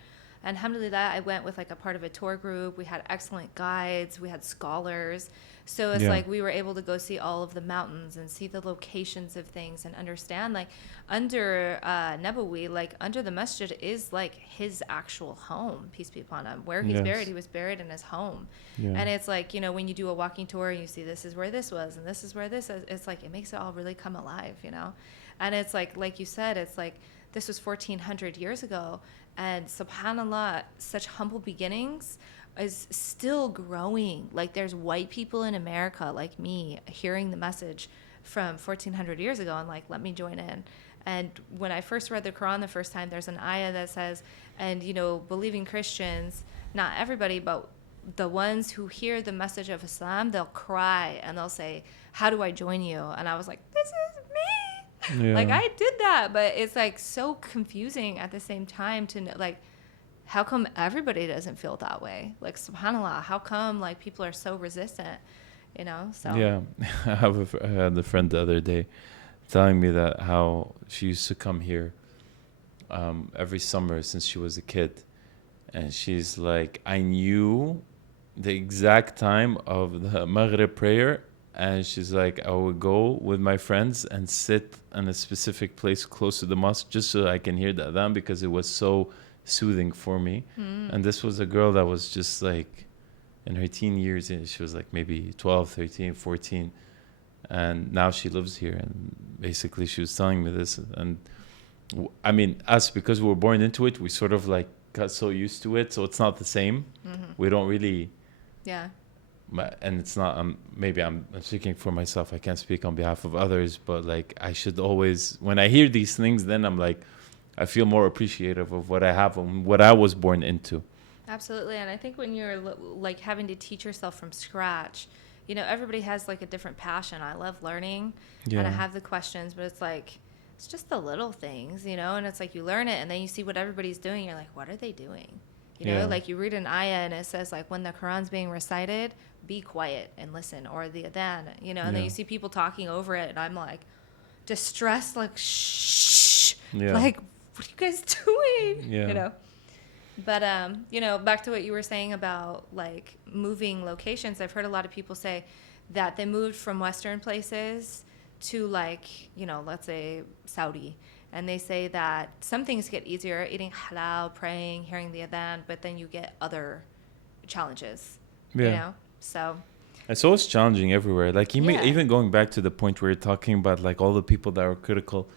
And alhamdulillah, I went with like a part of a tour group. We had excellent guides. We had scholars. So it's like we were able to go see all of the mountains and see the locations of things and understand like under Nabawi, like under the masjid is like his actual home, peace be upon him. Where he's buried, he was buried in his home. Yeah. And it's like, you know, when you do a walking tour and you see this is where this was and this is where this is, it's like it makes it all really come alive, you know. And it's like you said, it's like this was 1400 years ago, and subhanallah, such humble beginnings is still growing. Like there's white people in America like me hearing the message from 1400 years ago and like, let me join in. And when I first read the Quran the first time, there's an ayah that says, and believing Christians, not everybody, but the ones who hear the message of Islam, they'll cry and they'll say, how do I join you? And I was like, this is me. Yeah. Like I did that, but it's like so confusing at the same time to know, like, how come everybody doesn't feel that way? Like, subhanAllah, how come like people are so resistant, So Yeah. I had a friend the other day telling me that how she used to come here every summer since she was a kid. And she's like, I knew the exact time of the Maghrib prayer. And she's like, I would go with my friends and sit in a specific place close to the mosque just so I can hear the adhan because it was so soothing for me. And this was a girl that was just like in her teen years. She was like maybe 12, 13, 14. And now she lives here. And basically she was telling me this. And I mean, us, because we were born into it, we sort of like got so used to it. So it's not the same. We don't really... Yeah. And it's not, maybe I'm speaking for myself. I can't speak on behalf of others, but like I should always, when I hear these things, then I'm like, I feel more appreciative of what I have and what I was born into. Absolutely. And I think when you're like having to teach yourself from scratch, everybody has like a different passion. I love learning and I have the questions, but it's like, it's just the little things, and it's like you learn it and then you see what everybody's doing. You're like, what are they doing? Like you read an ayah and it says like when the Quran's being recited, be quiet and listen, or the adhan, and then you see people talking over it and I'm like distressed, like, shh, like, what are you guys doing? But, back to what you were saying about like moving locations. I've heard a lot of people say that they moved from Western places to like, let's say Saudi. And they say that some things get easier, eating halal, praying, hearing the adhan, but then you get other challenges, So it's always challenging everywhere. Like even going back to the point where you're talking about like all the people that are critical,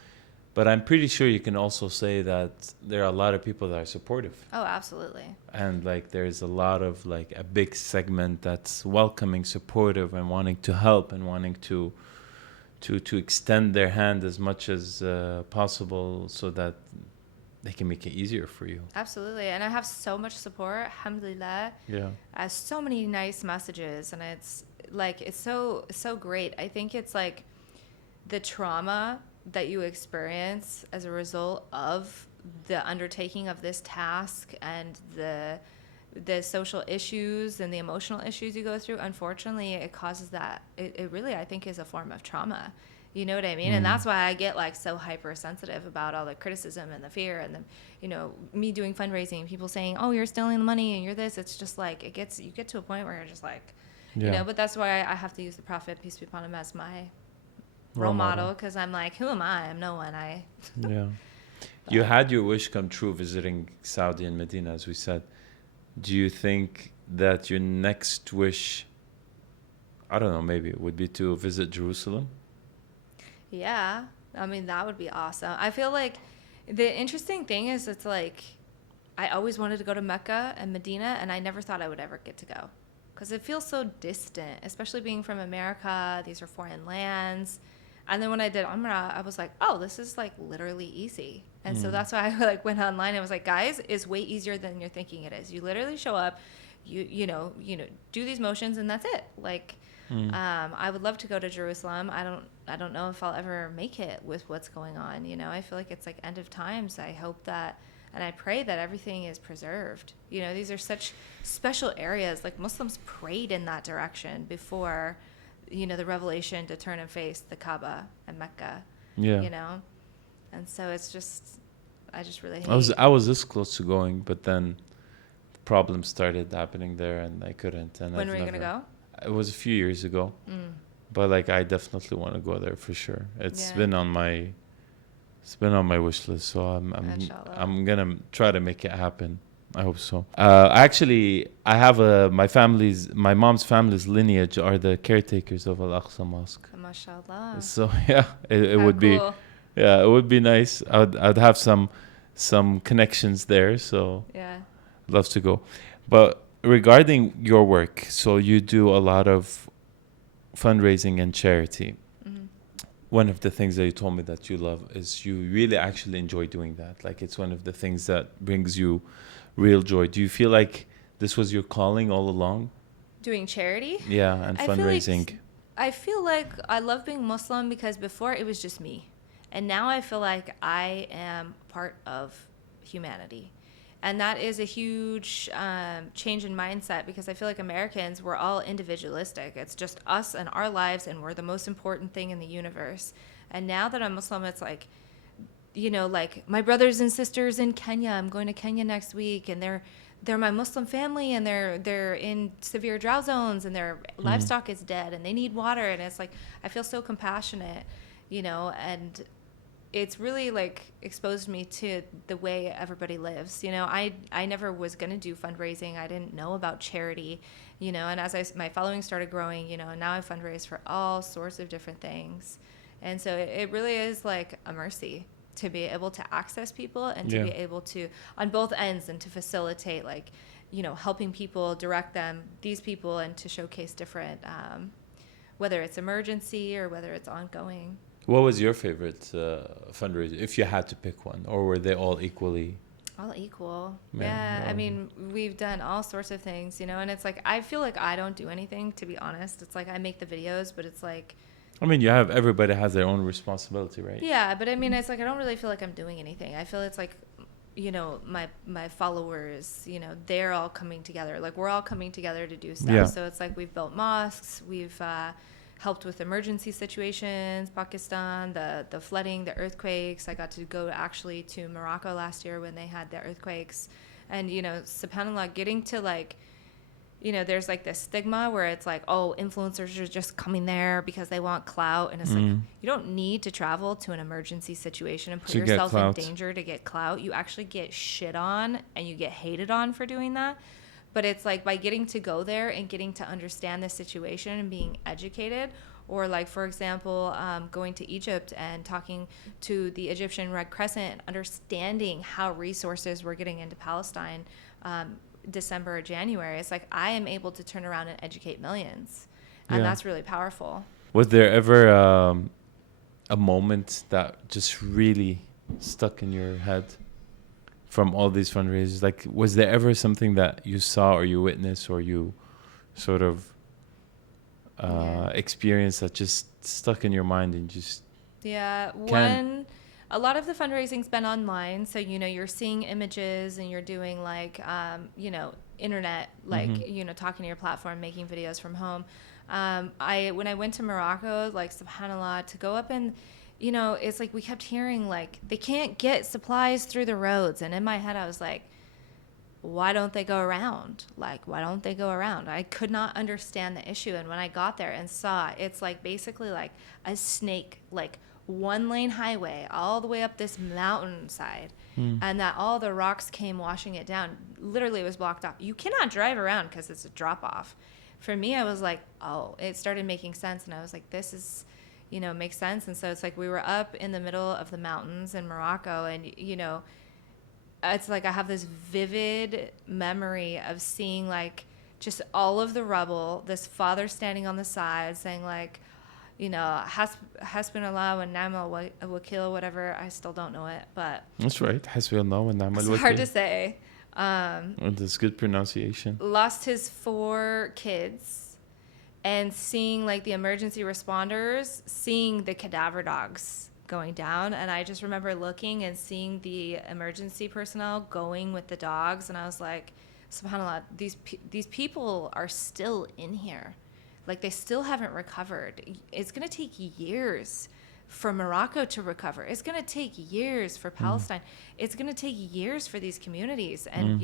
but I'm pretty sure you can also say that there are a lot of people that are supportive. Oh, absolutely. And like there's a lot of like a big segment that's welcoming, supportive, and wanting to help and wanting to extend their hand as much as possible so that they can make it easier for you. Absolutely. And I have so much support, alhamdulillah. Yeah. I have so many nice messages, and it's like, it's so great. I think it's like the trauma that you experience as a result of the undertaking of this task and the social issues and the emotional issues you go through, unfortunately, it causes that. It really, I think, is a form of trauma. You know what I mean? And that's why I get like so hypersensitive about all the criticism and the fear and the, me doing fundraising, people saying, oh, you're stealing the money and you're this. It's just like, you get to a point where you're just like, but that's why I have to use the Prophet, peace be upon him, as my role model, because I'm like, who am I? I'm no one. Yeah. You had your wish come true visiting Saudi and Medina, as we said. Do you think that your next wish, I don't know, maybe it would be to visit Jerusalem? Yeah. I mean, that would be awesome. I feel like the interesting thing is it's like I always wanted to go to Mecca and Medina, and I never thought I would ever get to go because it feels so distant, especially being from America. These are foreign lands. And then when I did Umrah, I was like, oh, this is like literally easy. And so that's why I like went online and was like, guys, it's way easier than you're thinking it is. You literally show up, you know, do these motions, and that's it. Like, I would love to go to Jerusalem. I don't know if I'll ever make it with what's going on. I feel like it's like end of times. I hope that, and I pray that everything is preserved. These are such special areas. Like Muslims prayed in that direction before, the revelation to turn and face the Kaaba and Mecca. Yeah. And so it's just, I just really hate. I was this close to going, but then problems started happening there, and I couldn't. And when were you gonna go? It was a few years ago, but like I definitely want to go there for sure. It's been on my wish list, so I'm gonna try to make it happen. I hope so. Actually, I have my mom's family's lineage are the caretakers of Al-Aqsa Mosque. MashaAllah. So yeah, it would be Yeah, it would be nice. I'd have some connections there, so Yeah. I'd love to go. But regarding your work, so you do a lot of fundraising and charity. Hmm. One of the things that you told me that you love is you really actually enjoy doing that. Like it's one of the things that brings you real joy. Do you feel like this was your calling all along? Doing charity. Yeah, and I feel like fundraising. I feel like I love being Muslim because before it was just me. And now I feel like I am part of humanity. And that is a huge change in mindset because I feel like Americans, we're all individualistic. It's just us and our lives, and we're the most important thing in the universe. And now that I'm Muslim, it's like, like my brothers and sisters in Kenya. I'm going to Kenya next week, and they're my Muslim family, and they're in severe drought zones, and their livestock is dead, and they need water. And it's like I feel so compassionate, and it's really like exposed me to the way everybody lives. I never was going to do fundraising. I didn't know about charity, and as my following started growing, now I fundraise for all sorts of different things. And so it really is like a mercy to be able to access people and to Yeah. be able to on both ends and to facilitate like, helping people, direct them, these people, and to showcase different, whether it's emergency or whether it's ongoing. What was your favorite fundraiser, if you had to pick one, or were they all equally? All equal. Yeah, Yeah. I mean, we've done all sorts of things, and it's like, I feel like I don't do anything, to be honest. It's like I make the videos, but it's like, I mean, everybody has their own responsibility, right? yeah, but I mean, it's like, I don't really feel like I'm doing anything. I feel it's like, my followers, they're all coming together. Like we're all coming together to do stuff. Yeah. So it's like we've built mosques, we've helped with emergency situations, Pakistan, the flooding, the earthquakes. I got to go actually to Morocco last year when they had the earthquakes. And, subhanAllah, getting to like, there's like this stigma where it's like, oh, influencers are just coming there because they want clout. And it's like, you don't need to travel to an emergency situation and put To get yourself in clout. danger to get clout. You actually get shit on and you get hated on for doing that. But it's like by getting to go there and getting to understand the situation and being educated, or like, for example, going to Egypt and talking to the Egyptian Red Crescent, understanding how resources were getting into Palestine, December or January. It's like I am able to turn around and educate millions. And Yeah. that's really powerful. Was there ever a moment that just really stuck in your head from all these fundraisers? Like, was there ever something that you saw or you witnessed or you sort of experienced that just stuck in your mind and just Yeah, Can- a lot of the fundraising's been online, so you're seeing images and you're doing like internet, like talking to your platform, making videos from home. When I went to Morocco, like subhanallah, to go up and it's like we kept hearing like they can't get supplies through the roads, and in my head I was like, why don't they go around? Like, why don't they go around? I could not understand the issue. And when I got there and saw, it's like basically like a snake, like one lane highway all the way up this mountainside, and that all the rocks came washing it down. Literally, it was blocked off. You cannot drive around because it's a drop off. For me, I was like, oh, it started making sense. And I was like, this is, makes sense. And so it's like we were up in the middle of the mountains in Morocco, and, it's like I have this vivid memory of seeing like just all of the rubble, this father standing on the side saying like, Hasbunallah wa ni'mal wakil, whatever. I still don't know it, but That's right. Hasbunallah wa ni'mal it's hard wakeel. to say. That's good pronunciation. Lost his 4 kids, and seeing like the emergency responders, seeing the cadaver dogs going down, and I just remember looking and seeing the emergency personnel going with the dogs, and I was like, subhanallah, these people are still in here, like they still haven't recovered. It's going to take years for Morocco to recover. It's going to take years for Palestine. It's going to take years for these communities, and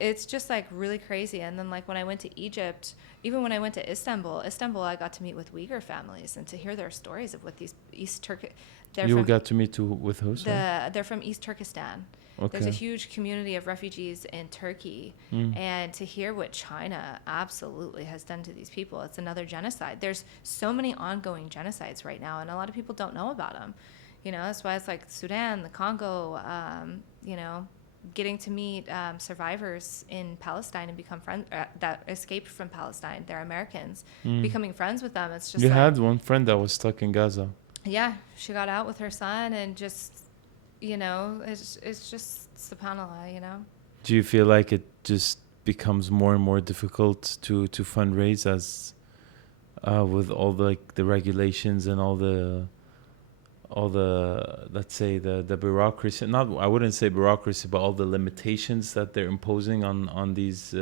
it's just like really crazy. And then like when I went to Egypt, even when I went to Istanbul, I got to meet with Uyghur families and to hear their stories of what these East Turkey. Got to meet with who? They're from East Turkestan. Okay. There's a huge community of refugees in Turkey, and to hear what China absolutely has done to these people, it's another genocide. There's so many ongoing genocides right now, and a lot of people don't know about them. You know, that's why it's like Sudan, the Congo, you know, getting to meet survivors in Palestine and become friends that escaped from Palestine. They're Americans. Becoming friends with them. It's just You like, had one friend that was stuck in Gaza. yeah, she got out with her son and just, you know, it's just subhanAllah, you know. Do you feel like it just becomes more and more difficult to fundraise as with all the, like, the regulations and all the let's say the bureaucracy, not, I wouldn't say bureaucracy, but all the limitations that they're imposing on these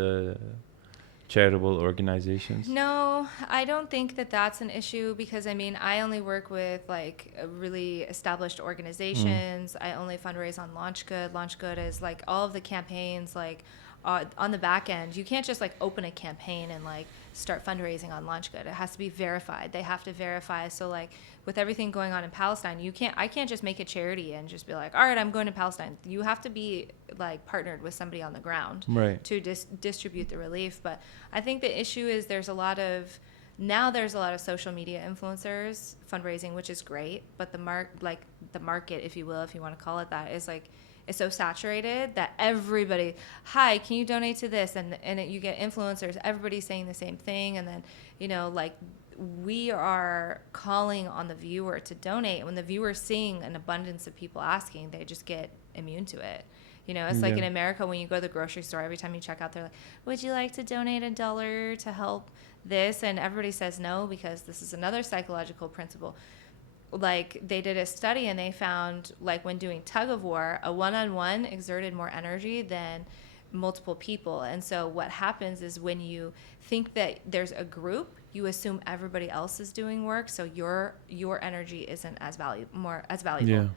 charitable organizations? No, I don't think that that's an issue because I mean, I only work with like really established organizations. I only fundraise on Launch Good. Launch Good is like all of the campaigns, like on the back end. You can't just like open a campaign and like start fundraising on Launch Good. It has to be verified. They have to verify. So like with everything going on in Palestine, I can't just make a charity and just be like, all right, I'm going to Palestine. You have to be like partnered with somebody on the ground, right, to distribute the relief. But I think the issue is there's a lot of social media influencers fundraising, which is great, but the market, if you will, if you want to call it that, is like, it's so saturated that everybody, hi, can you donate to this? And you get influencers, everybody's saying the same thing. And then, you know, like we are calling on the viewer to donate. When the viewer's seeing an abundance of people asking, they just get immune to it. You know, it's like in America, when you go to the grocery store, every time you check out, they're like, would you like to donate $1 to help this? And everybody says no, because this is another psychological principle. Like they did a study and they found like when doing tug of war, a one-on-one exerted more energy than multiple people. And so what happens is when you think that there's a group, you assume everybody else is doing work, so your energy isn't as valuable. yeah,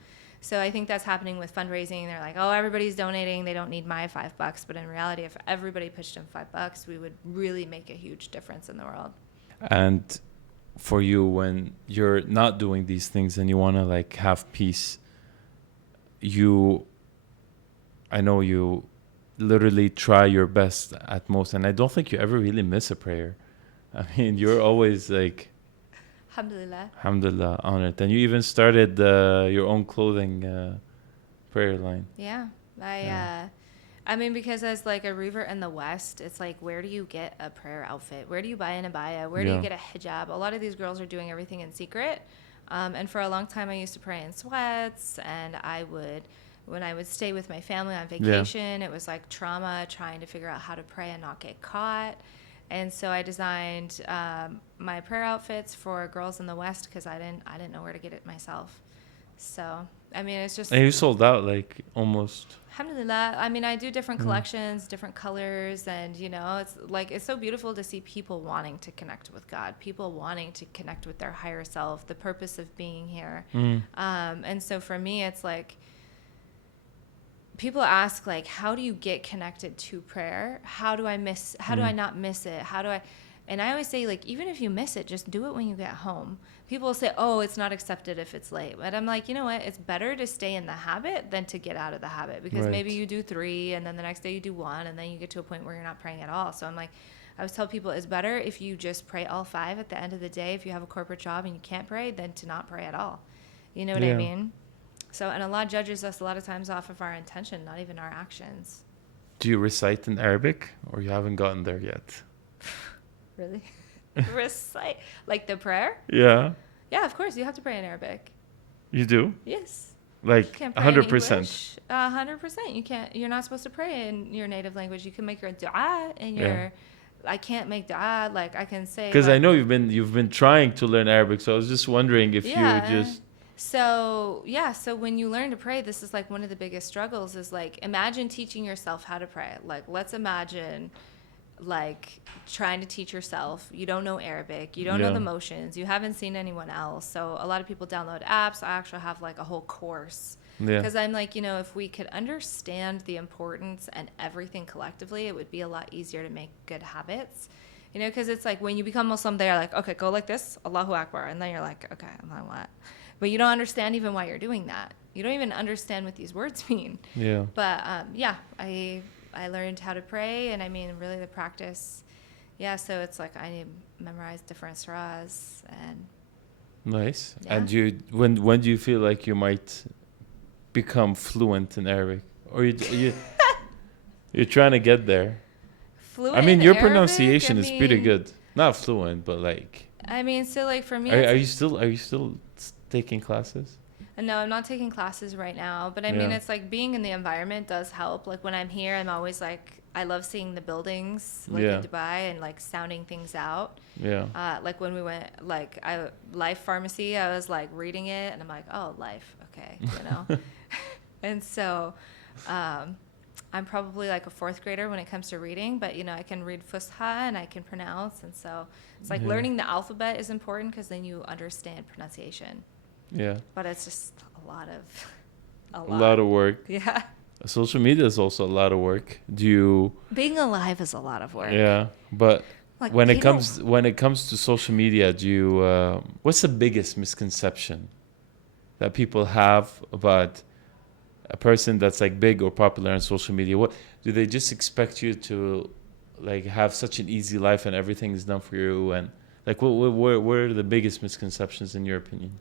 So I think that's happening with fundraising. They're like, oh, everybody's donating, they don't need my $5. But in reality, if everybody pitched in $5, we would really make a huge difference in the world. and for you, when you're not doing these things and you want to like have peace, I know you literally try your best at most, and I don't think you ever really miss a prayer. I mean, you're always like, alhamdulillah, on it. And you even started your own clothing prayer line. Yeah. I mean, because as like a revert in the West, it's like, where do you get a prayer outfit? Where do you buy an abaya? Where do you get a hijab? A lot of these girls are doing everything in secret. And for a long time, I used to pray in sweats. And when I would stay with my family on vacation, it was like trauma trying to figure out how to pray and not get caught. And so I designed my prayer outfits for girls in the West because I didn't know where to get it myself. So, I mean, it's just... And you sold out like almost... Alhamdulillah. I mean, I do different collections, different colors, and, you know, it's like, it's so beautiful to see people wanting to connect with God, people wanting to connect with their higher self, the purpose of being here. And so for me, it's like, people ask, like, how do you get connected to prayer? How do I not miss it? And I always say, like, even if you miss it, just do it when you get home. People will say, oh, it's not accepted if it's late. But I'm like, you know what? It's better to stay in the habit than to get out of the habit. Because maybe you do 3, and then the next day you do 1, and then you get to a point where you're not praying at all. So I'm like, I always tell people it's better if you just pray all 5 at the end of the day. If you have a corporate job and you can't pray, than to not pray at all. You know what I mean? So, and Allah judges us a lot of times off of our intention, not even our actions. Do you recite in Arabic, or you haven't gotten there yet? Really? Recite? Like the prayer? Yeah. Yeah, of course. You have to pray in Arabic. You do? Yes. Like 100%. 100%. You can't. You're not supposed to pray in your native language. You can make your dua in your... I can't make dua. Like, I can say... Because like, I know you've been trying to learn Arabic, so I was just wondering if you just... So when you learn to pray, this is like one of the biggest struggles is like, imagine teaching yourself how to pray. Like, let's imagine like trying to teach yourself. You don't know Arabic. You don't know the motions. You haven't seen anyone else. So a lot of people download apps. I actually have like a whole course. Because I'm like, you know, if we could understand the importance and everything collectively, it would be a lot easier to make good habits. You know, because it's like when you become Muslim, they're like, okay, go like this, Allahu Akbar. And then you're like, okay, I'm like, what? But you don't understand even why you're doing that. You don't even understand what these words mean. Yeah. But I learned how to pray, and I mean, really the practice. Yeah, so it's like I memorize different surahs, and Nice. Yeah. And when do you feel like you might become fluent in Arabic, or you're trying to get there? Fluent I mean, in your Arabic, pronunciation is pretty good. Not fluent, but like, I mean, so like for me, are you still taking classes? no, I'm not taking classes right now, but I mean, Yeah. it's like being in the environment does help. Like when I'm here, I'm always like, I love seeing the buildings like Yeah. in Dubai and like sounding things out. Yeah. Like when we went, like Life Pharmacy, I was like reading it and I'm like, oh, life, okay, you know. And so, I'm probably like a fourth grader when it comes to reading, but you know, I can read Fusha and I can pronounce, and so it's like Yeah. learning the alphabet is important because then you understand pronunciation. Yeah. But it's just a A lot of work. Yeah. Social media is also a lot of work. Do you? Being alive is a lot of work. Yeah, but Like when it people- comes to social media, do you? What's the biggest misconception that people have about a person that's like big or popular on social media? What do they just expect you to like have such an easy life and everything is done for you? And like, what are the biggest misconceptions in your opinion?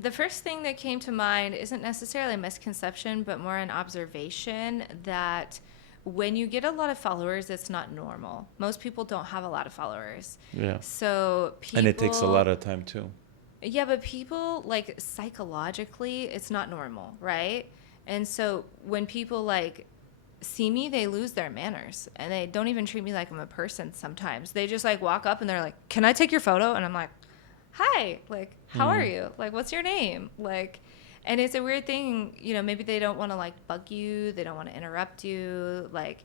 The first thing that came to mind isn't necessarily a misconception, but more an observation that when you get a lot of followers, it's not normal. Most people don't have a lot of followers. Yeah, So people, and it takes a lot of time too. Yeah, but people, like, psychologically, it's not normal, right? And so when people, like, see me, they lose their manners. And they don't even treat me like I'm a person sometimes. They just, like, walk up and they're like, can I take your photo? And I'm like, hi, like, how are you? Like, what's your name? Like, and it's a weird thing, you know, maybe they don't want to, like, bug you. They don't want to interrupt you. Like,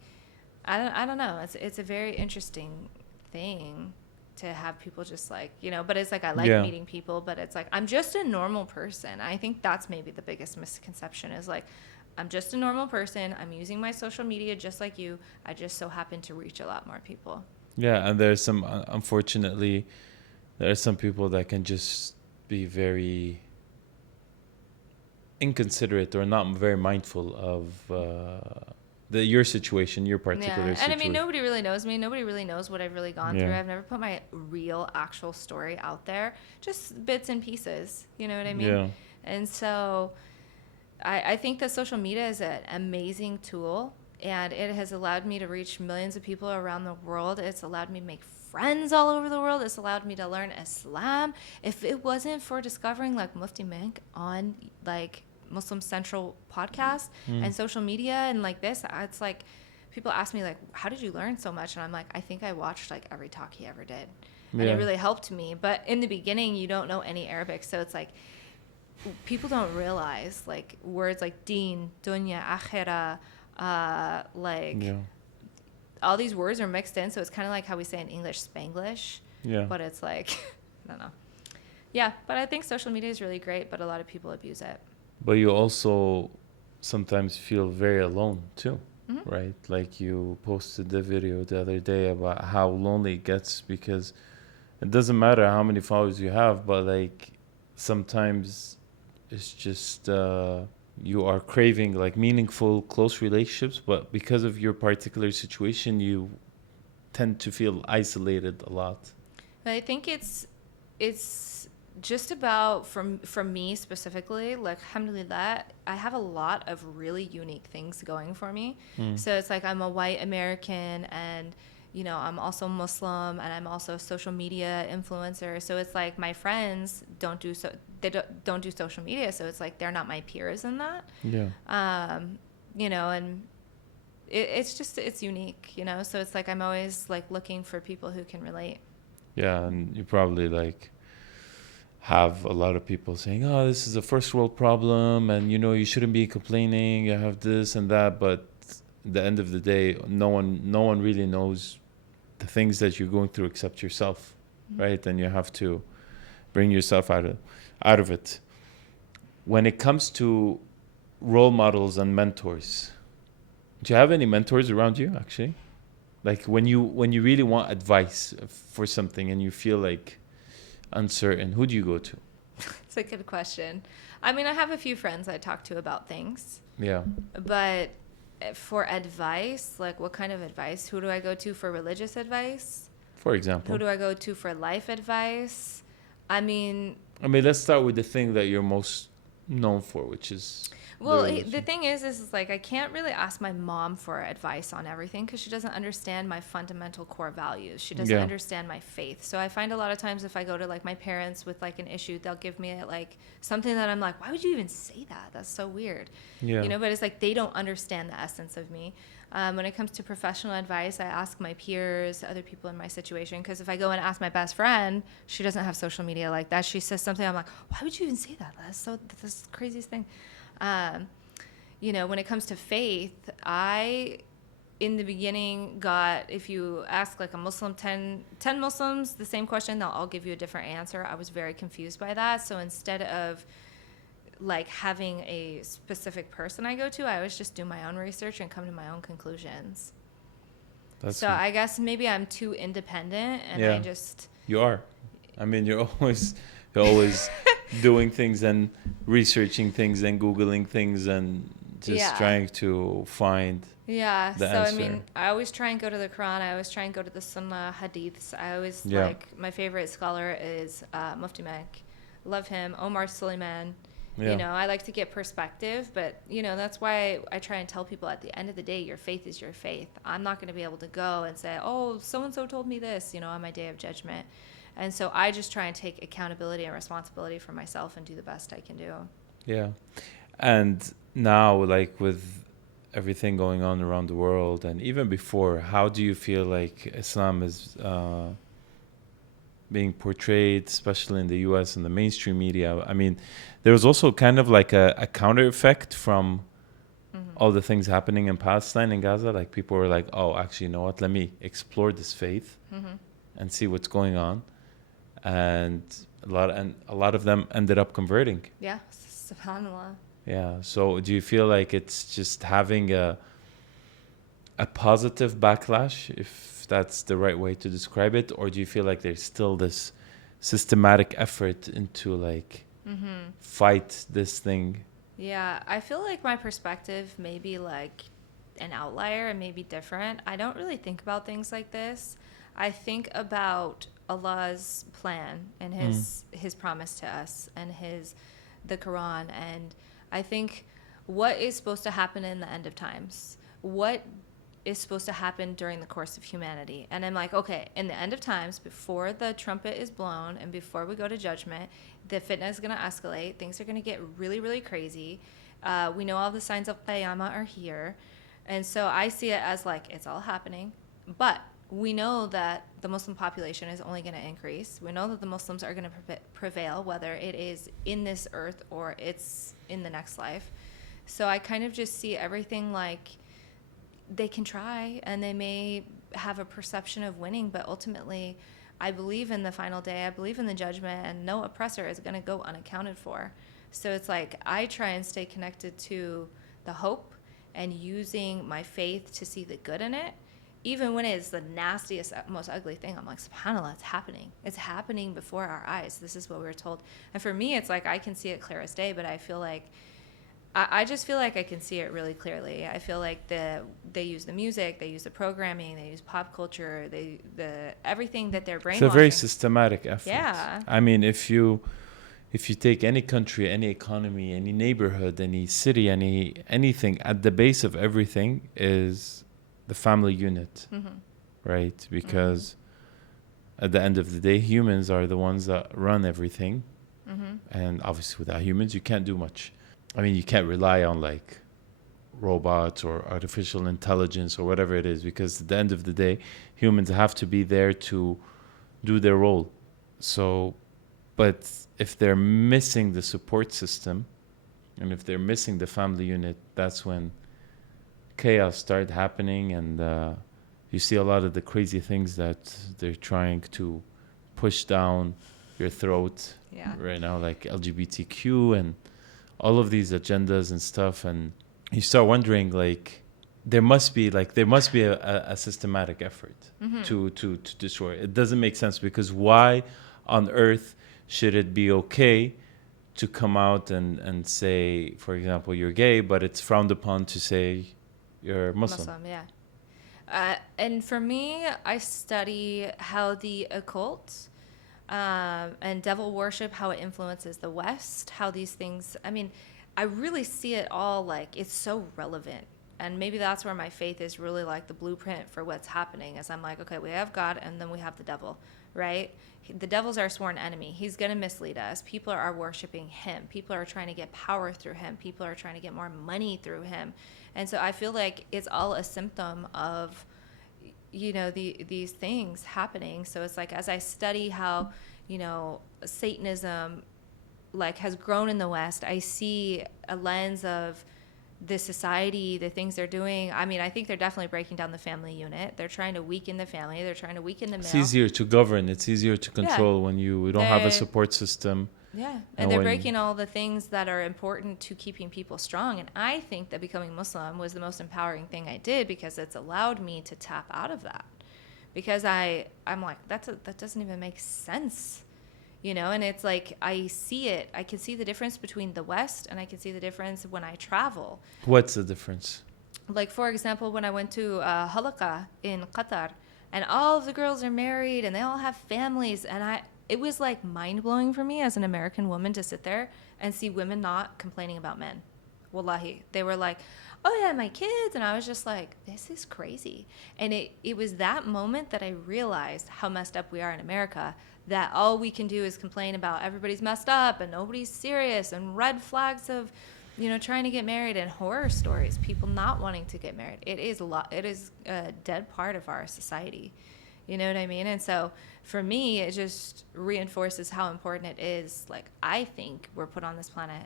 I don't know. It's a very interesting thing to have people just like, you know, but it's like I like Yeah. meeting people, but it's like I'm just a normal person. I think that's maybe the biggest misconception is like I'm just a normal person. I'm using my social media just like you. I just so happen to reach a lot more people. Yeah, and there's some unfortunately, there are some people that can just be very inconsiderate or not very mindful of your situation, your particular And I situation. mean, nobody really knows me. Nobody really knows what I've really gone Yeah. through. I've never put my real, actual story out there. Just bits and pieces. You know what I mean? Yeah. And so I think that social media is an amazing tool, and it has allowed me to reach millions of people around the world. It's allowed me to make friends all over the world. It's allowed me to learn Islam. If it wasn't for discovering like Mufti Menk on like Muslim Central podcast and social media and like this, it's like people ask me like, how did you learn so much? And I'm like, I think I watched like every talk he ever did. And Yeah. it really helped me. But in the beginning, you don't know any Arabic. So it's like, people don't realize like words like deen, dunya, akhirah, like Yeah. all these words are mixed in. So it's kind of like how we say in English, Spanglish. Yeah. But it's like, I don't know. Yeah, but I think social media is really great, but a lot of people abuse it. But you also sometimes feel very alone too, Mhm. right? Like you posted the video the other day about how lonely it gets because it doesn't matter how many followers you have, but like sometimes it's just you are craving like meaningful, close relationships, but because of your particular situation, you tend to feel isolated a lot. But I think it's just about for me specifically, like alhamdulillah, I have a lot of really unique things going for me. So it's like I'm a white American and you know, I'm also Muslim and I'm also a social media influencer. So it's like my friends don't do social media, so it's like they're not my peers in that. Yeah. You know, and it's unique, you know. So it's like I'm always like looking for people who can relate. Yeah, and you probably like have a lot of people saying, "Oh, this is a first world problem, and you know you shouldn't be complaining. You have this and that." But at the end of the day, no one really knows the things that you're going through except yourself, right? And you have to bring yourself out of it. When it comes to role models and mentors, do you have any mentors around you actually? Like when you really want advice for something and you feel like uncertain, who do you go to? It's a good question. I mean, I have a few friends I talk to about things, Yeah. but for advice, like what kind of advice? Who do I go to for religious advice? For example. Who do I go to for life advice? I mean, Let's start with the thing that you're most known for, which is the well, the religion. thing is like I can't really ask my mom for advice on everything because she doesn't understand my fundamental core values. She doesn't Yeah, understand my faith. So I find a lot of times if I go to like my parents with like an issue, they'll give me like something that I'm like, why would you even say that? That's so weird, yeah, But it's like they don't understand the essence of me. When it comes to professional advice, I ask my peers, other people in my situation, because if I go and ask my best friend, she doesn't have social media like that. She says something, I'm like, why would you even say that? That's the craziest thing. Um, when it comes to faith, in the beginning, if you ask like a Muslim, 10 Muslims, the same question, they'll all give you a different answer. I was very confused by that. So instead of like having a specific person I go to, I always just do my own research and come to my own conclusions. that's So I guess maybe I'm too independent and I yeah. just, You are. You're always doing things and researching things and googling things and just yeah. trying to find Yeah, the so answer. I always try and go to the Quran. I always try and go to the Sunnah hadiths. I always Yeah, my favorite scholar is Mufti Mek. Love him. Omar Suleiman. yeah, I like to get perspective, but that's why I try and tell people at the end of the day, your faith is your faith. I'm not going to be able to go and say, oh, so and so told me this, on my day of judgment. And so I just try and take accountability and responsibility for myself and do the best I can do. yeah. And now, like with everything going on around the world, and even before, how do you feel like Islam is being portrayed, especially in the US and the mainstream media? There was also kind of like a counter effect from Mm-hmm. all the things happening in Palestine and Gaza. Like people were like, oh, actually, you know what? Let me explore this faith Mm-hmm. and see what's going on. And a lot of them ended up converting. Yeah, subhanAllah. Yeah. So do you feel like it's just having a positive backlash, if that's the right way to describe it, or do you feel like there's still this systematic effort into like Mm-hmm. fight this thing? Yeah, I feel like my perspective may be like an outlier and maybe different. I don't really think about things like this. I think about Allah's plan and Mm. his promise to us and the Quran, and I think what is supposed to happen in the end of times. What is supposed to happen during the course of humanity. And I'm like, okay, in the end of times, before the trumpet is blown and before we go to judgment, the fitna is going to escalate. Things are going to get really, really crazy. We know all the signs of Qiyamah are here. And so I see it as like, it's all happening. But we know that the Muslim population is only going to increase. We know that the Muslims are going to prevail, whether it is in this earth or it's in the next life. So I kind of just see everything like they can try and they may have a perception of winning, but ultimately I believe in the final day. I believe in the judgment, and no oppressor is going to go unaccounted for. So it's like I try and stay connected to the hope and using my faith to see the good in it. Even when it's the nastiest, most ugly thing, I'm like, subhanAllah, it's happening. It's happening before our eyes. This is what we were told. And for me, it's like I can see it clear as day, but I feel like I just feel like I can see it really clearly. I feel like they use the music, they use the programming, they use pop culture, everything that they're It's a very brainwashing. systematic effort. Yeah. If you take any country, any economy, any neighborhood, any city, anything, at the base of everything is the family unit, Mm-hmm. right? Because at the end of the day, humans are the ones that run everything. Mm-hmm. And obviously without humans, you can't do much. You can't rely on like robots or artificial intelligence or whatever it is, because at the end of the day, humans have to be there to do their role. So, but if they're missing the support system and if they're missing the family unit, that's when chaos started happening, and you see a lot of the crazy things that they're trying to push down your throat Yeah. right now, like LGBTQ and all of these agendas and stuff. And you start wondering, like, there must be a systematic effort Mm-hmm. to destroy it. It doesn't make sense, because why on earth should it be okay to come out and say, for example, you're gay, but it's frowned upon to say you're Muslim? Yeah. And for me, I study how the occult and devil worship, how it influences the West, how these things, I mean, I really see it all like it's so relevant. And maybe that's where my faith is really like the blueprint for what's happening. Is I'm like, okay, we have God and then we have the devil, right? The devil's our sworn enemy. He's going to mislead us. People are worshiping him. People are trying to get power through him. People are trying to get more money through him. And so I feel like it's all a symptom of, these things happening. So it's like, as I study how, Satanism like has grown in the West, I see a lens of the society, the things they're doing. I mean, I think they're definitely breaking down the family unit. They're trying to weaken the family. They're trying to weaken the male. It's easier to govern. It's easier to control when you don't have a support system. Yeah, and they're breaking all the things that are important to keeping people strong. And I think that becoming Muslim was the most empowering thing I did, because it's allowed me to tap out of that. Because I'm like, that doesn't even make sense, And it's like, I see it. I can see the difference between the West, and I can see the difference when I travel. What's the difference? Like, for example, when I went to Halakha in Qatar, and all of the girls are married, and they all have families, and it was like mind-blowing for me as an American woman to sit there and see women not complaining about men. Wallahi. They were like, oh yeah, my kids. And I was just like, this is crazy. And it was that moment that I realized how messed up we are in America, that all we can do is complain about everybody's messed up and nobody's serious, and red flags of, trying to get married, and horror stories, people not wanting to get married. It is a dead part of our society. You know what I mean? And so for me, it just reinforces how important it is. Like, I think we're put on this planet,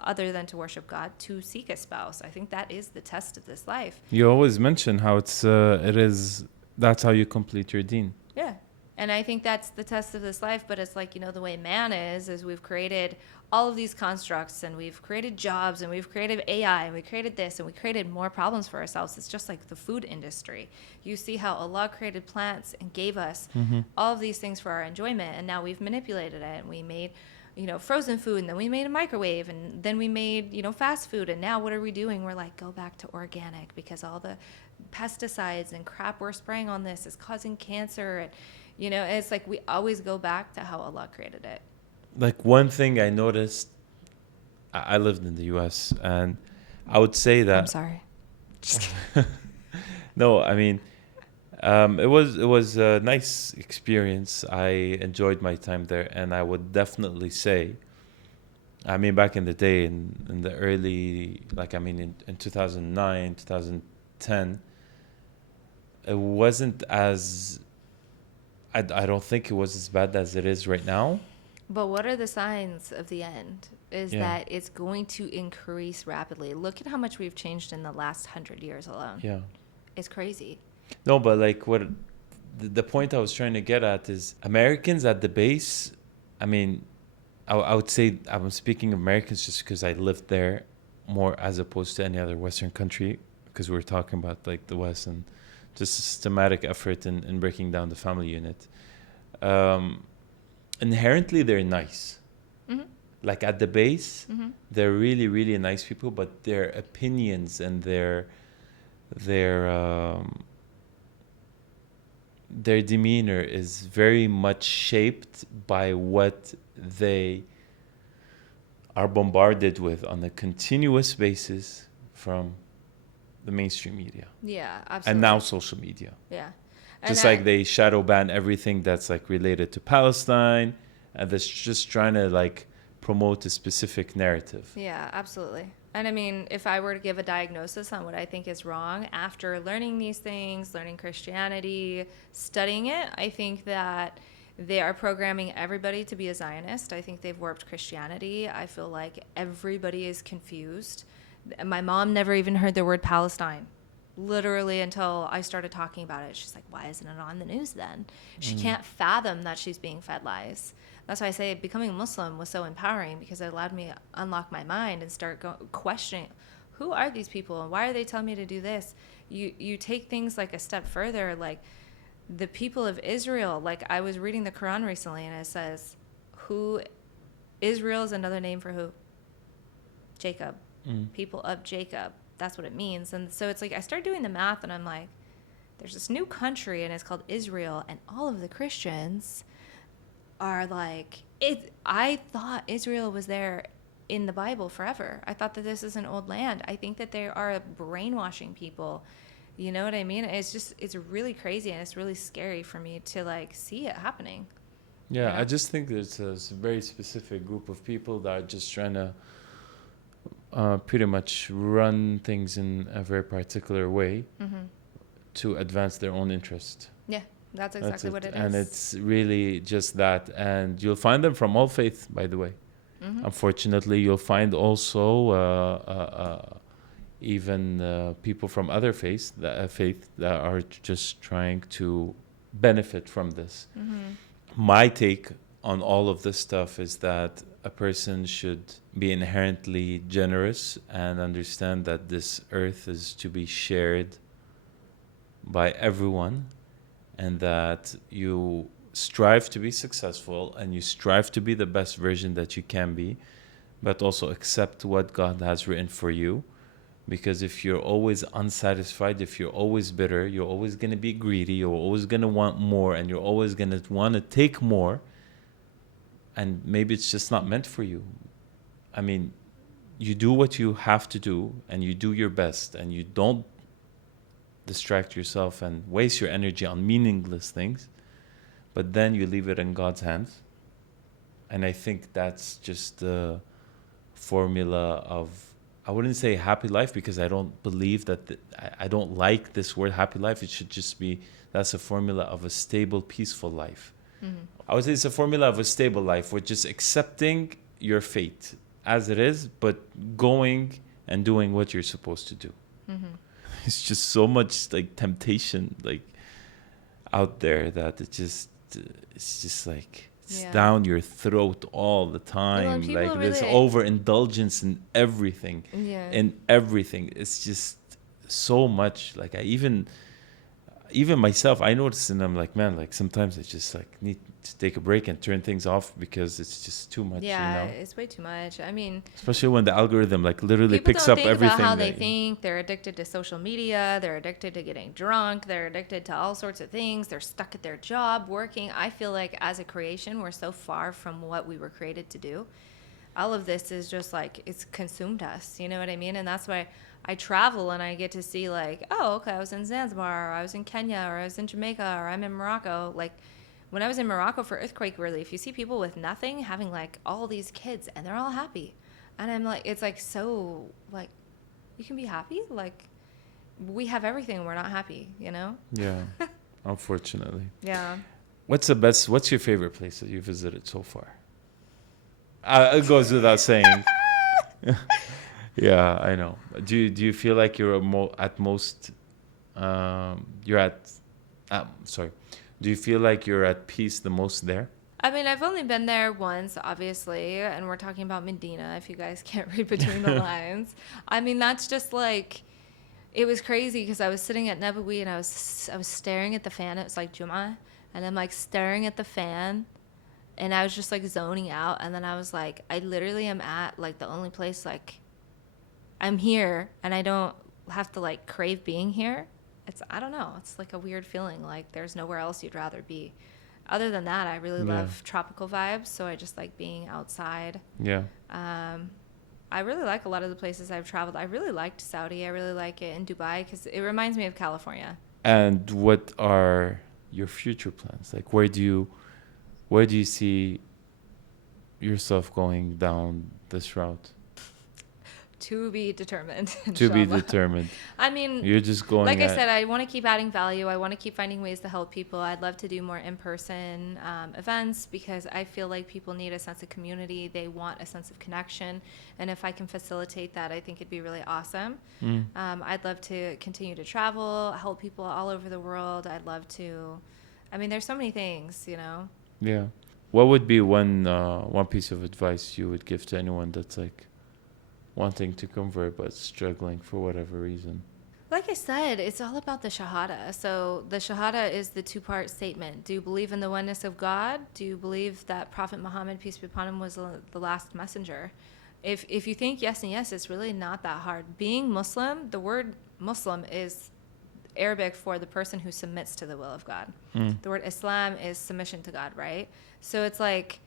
other than to worship God, to seek a spouse. I think that is the test of this life. You always mention how that's how you complete your deen. Yeah. And I think that's the test of this life. But it's like, the way man is we've created all of these constructs, and we've created jobs, and we've created AI, and we created this, and we created more problems for ourselves. It's just like the food industry. You see how Allah created plants and gave us all of these things for our enjoyment, and now we've manipulated it, and we made frozen food, and then we made a microwave, and then we made, fast food. And now what are we doing? We're like, go back to organic, because all the pesticides and crap we're spraying on this is causing cancer. And, it's like we always go back to how Allah created it. Like, one thing I noticed, I lived in the US, and I would say that... I'm sorry. No, I mean, it was a nice experience. I enjoyed my time there, and I would definitely say, I mean, back in the day, in the early, in 2009, 2010, it wasn't as, I don't think it was as bad as it is right now. But what are the signs of the end? That it's going to increase rapidly. Look at how much we've changed in the last 100 years alone. Yeah. It's crazy. No, but like what the point I was trying to get at is Americans at the base. I mean, I would say I'm speaking of Americans just because I lived there more as opposed to any other Western country, because we're talking about like the West and just a systematic effort in breaking down the family unit. Inherently, they're nice. Mm-hmm. Like at the base, they're really, really nice people, but their opinions and their demeanor is very much shaped by what they are bombarded with on a continuous basis from the mainstream media. Yeah, absolutely. And now social media. Yeah. Just like they shadow ban everything that's like related to Palestine, and that's just trying to like promote a specific narrative. Yeah, absolutely. And I mean, if I were to give a diagnosis on what I think is wrong after learning these things, learning Christianity, studying it, I think that they are programming everybody to be a Zionist. I think they've warped Christianity. I feel like everybody is confused. My mom never even heard the word Palestine, literally, until I started talking about it. She's like, why isn't it on the news then? She can't fathom that she's being fed lies. That's why I say becoming a Muslim was so empowering, because it allowed me to unlock my mind and start questioning, who are these people and why are they telling me to do this? You take things like a step further, like the people of Israel. Like, I was reading the Quran recently, and it says, Israel is another name for who? Jacob. People of Jacob. That's what it means. And so it's like I started doing the math, and I'm like, there's this new country, and it's called Israel, and all of the Christians are like it. I thought Israel was there in the Bible forever. I thought that this is an old land. I think that they are brainwashing people. You know what I mean? It's really crazy, and it's really scary for me to like see it happening. Yeah, You I know? just think there's a very specific group of people that are just trying to pretty much run things in a very particular way Mm-hmm. to advance their own interest. Yeah, that's That's exactly what it is. and it's really just that. And you'll find them from all faiths, by the way. Mm-hmm. Unfortunately, you'll find also even people from other faith that are just trying to benefit from this. Mm-hmm. My take on all of this stuff is that a person should be inherently generous and understand that this earth is to be shared by everyone, and that you strive to be successful and you strive to be the best version that you can be, but also accept what God has written for you. Because if you're always unsatisfied, if you're always bitter, you're always going to be greedy, you're always going to want more, and you're always going to want to take more, and maybe it's just not meant for you. I mean, you do what you have to do, and you do your best, and you don't distract yourself and waste your energy on meaningless things, but then you leave it in God's hands. And I think that's just the formula of, I wouldn't say happy life, because I don't believe that I don't like this word happy life. It should just be, that's a formula of a stable, peaceful life. Mm-hmm. I would say it's a formula of a stable life. We're just accepting your fate as it is, but going and doing what you're supposed to do. Mm-hmm. It's just so much like temptation like out there that it's just like it's Yeah. down your throat all the Well, time. and people Like there's really- overindulgence in everything. Yeah. In everything. It's just so much. Like I even myself, I notice, and I'm like, man, like sometimes I just like need to take a break and turn things off because it's just too much, Yeah, you know? it's way too much. I mean, Especially when the algorithm like literally people picks don't up think everything. about how they that- think. They're addicted to social media. They're addicted to getting drunk. They're addicted to all sorts of things. They're stuck at their job working. I feel like as a creation, we're so far from what we were created to do. All of this is just like, it's consumed us. You know what I mean? And that's why I travel and I get to see like, oh, okay, I was in Zanzibar, or I was in Kenya, or I was in Jamaica, or I'm in Morocco. Like when I was in Morocco for earthquake relief, you see people with nothing having like all these kids and they're all happy. And I'm like, it's like, so like, you can be happy? Like we have everything. We're not happy, you know? Yeah, unfortunately. Yeah. What's your favorite place that you visited so far? It goes without saying. Yeah, I know. Do you feel like you're at most, you're at, sorry. Do you feel like you're at peace the most there? I mean, I've only been there once, obviously, and we're talking about Medina, if you guys can't read between the lines. I mean, that's just like, it was crazy because I was sitting at Nabawi and I was staring at the fan. It was like Jum'ah, and I'm like staring at the fan, and I was just like zoning out. And then I was like, I literally am at like the only place like I'm here, and I don't have to like crave being here. I don't know. It's like a weird feeling. Like there's nowhere else you'd rather be. Other than that, I really Yeah. love tropical vibes, so I just like being outside. Yeah. I really like a lot of the places I've traveled. I really liked Saudi. I really like it in Dubai because it reminds me of California. And what are your future plans? Like, where do you see yourself going down this route? To be determined. To be inshallah. determined. I mean, You're just going. like I said, I want to keep adding value. I want to keep finding ways to help people. I'd love to do more in-person events because I feel like people need a sense of community. They want a sense of connection. And if I can facilitate that, I think it'd be really awesome. I'd love to continue to travel, help people all over the world. I'd love to. I mean, there's so many things, you know. Yeah. What would be one piece of advice you would give to anyone that's like wanting to convert but struggling for whatever reason? Like I said, it's all about the Shahada. So the Shahada is the two-part statement. Do you believe in the oneness of God? Do you believe that Prophet Muhammad, peace be upon him, was the last messenger? If you think yes and yes, it's really not that hard. Being Muslim, the word Muslim is Arabic for the person who submits to the will of God. The word Islam is submission to God, right? So it's like,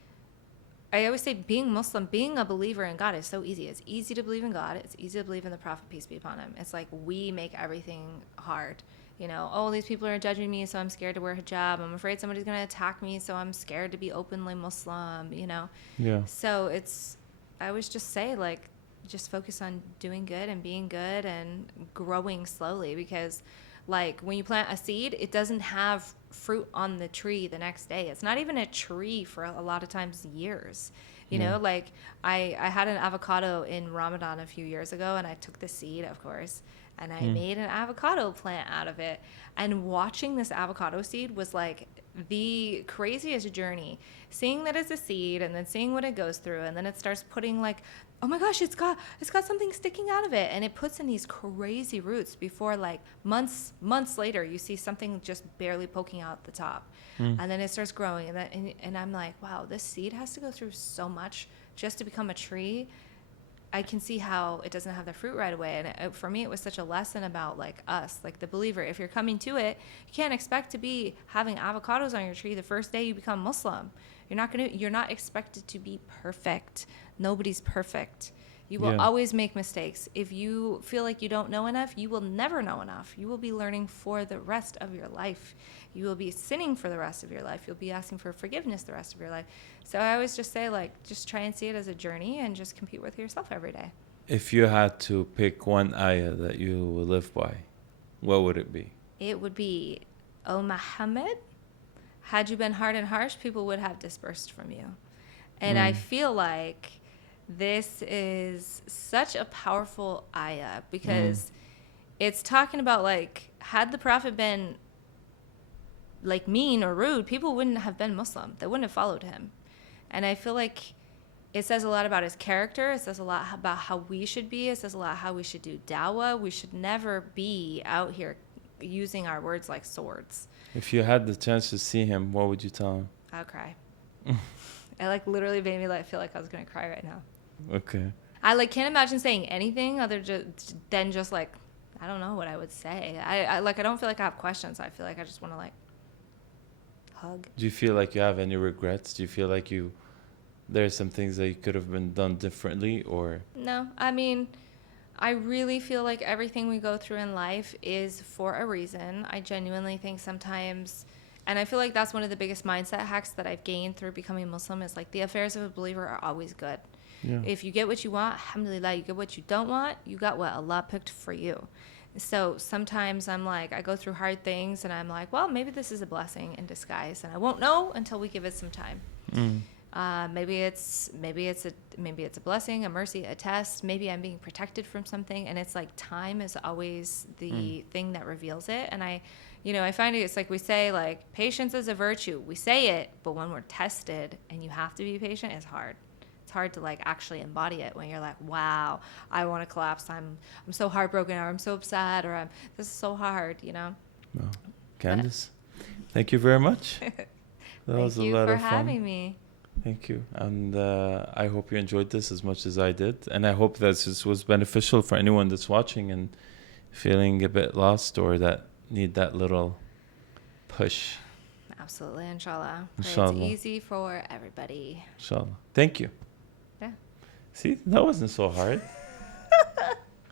I always say being Muslim, being a believer in God is so easy. It's easy to believe in God. It's easy to believe in the Prophet, peace be upon him. It's like we make everything hard. You know, oh, these people are judging me, so I'm scared to wear hijab. I'm afraid somebody's going to attack me, so I'm scared to be openly Muslim, you know? Yeah. So I always just say, like, just focus on doing good and being good and growing slowly, because, like, when you plant a seed, it doesn't have fruit on the tree the next day. It's not even a tree for a lot of times years. You know, like I had an avocado in Ramadan a few years ago, and I took the seed, of course, and I made an avocado plant out of it. And watching this avocado seed was like the craziest journey. Seeing that it's a seed, and then seeing what it goes through, and then it starts putting, like, oh my gosh, it's got something sticking out of it, and it puts in these crazy roots before, like, months later you see something just barely poking out the top. And then it starts growing, and I'm like, wow, this seed has to go through so much just to become a tree. I can see how it doesn't have the fruit right away. And for me, it was such a lesson about, like, us, like the believer. If you're coming to it, you can't expect to be having avocados on your tree the first day you become Muslim. You're not expected to be perfect. Nobody's perfect. You will always make mistakes. If you feel like you don't know enough, you will never know enough. You will be learning for the rest of your life. You will be sinning for the rest of your life. You'll be asking for forgiveness the rest of your life. So I always just say, like, just try and see it as a journey and just compete with yourself every day. If you had to pick one ayah that you would live by, what would it be? It would be, O Muhammad, had you been hard and harsh, people would have dispersed from you. And I feel like this is such a powerful ayah, because it's talking about, like, had the Prophet been, like, mean or rude, people wouldn't have been Muslim. They wouldn't have followed him. And I feel like it says a lot about his character. It says a lot about how we should be. It says a lot how we should do dawah. We should never be out here using our words like swords. If you had the chance to see him, what would you tell him? I'll cry. It, like, literally made me, like, feel like I was going to cry right now. Okay. I, like, can't imagine saying anything other than just, like, I don't know what I would say. I don't feel like I have questions. I feel like I just want to, like, hug. Do you feel like you have any regrets? Do you feel like there's some things that you could have been done differently, or? No, I mean, I really feel like everything we go through in life is for a reason. I genuinely think sometimes, and I feel like that's one of the biggest mindset hacks that I've gained through becoming Muslim, is, like, the affairs of a believer are always good. Yeah. If you get what you want, alhamdulillah. You get what you don't want, you got what Allah picked for you. So sometimes I'm like, I go through hard things, and I'm like, well, maybe this is a blessing in disguise, and I won't know until we give it some time. Maybe it's a blessing, a mercy, a test. Maybe I'm being protected from something, and it's like time is always the thing that reveals it. And I find it's like we say, like, patience is a virtue. We say it, but when we're tested and you have to be patient, it's hard. It's hard to, like, actually embody it when you're like, wow, I want to collapse. I'm so heartbroken, or I'm so upset, or this is so hard, you know. Well, Candace, thank you very much. That was a lot of fun. Thank you for having me. Thank you. And I hope you enjoyed this as much as I did. And I hope that this was beneficial for anyone that's watching and feeling a bit lost, or that need that little push. Absolutely, inshallah. Inshallah. It's easy for everybody. Inshallah. Thank you. Yeah. See, that wasn't so hard.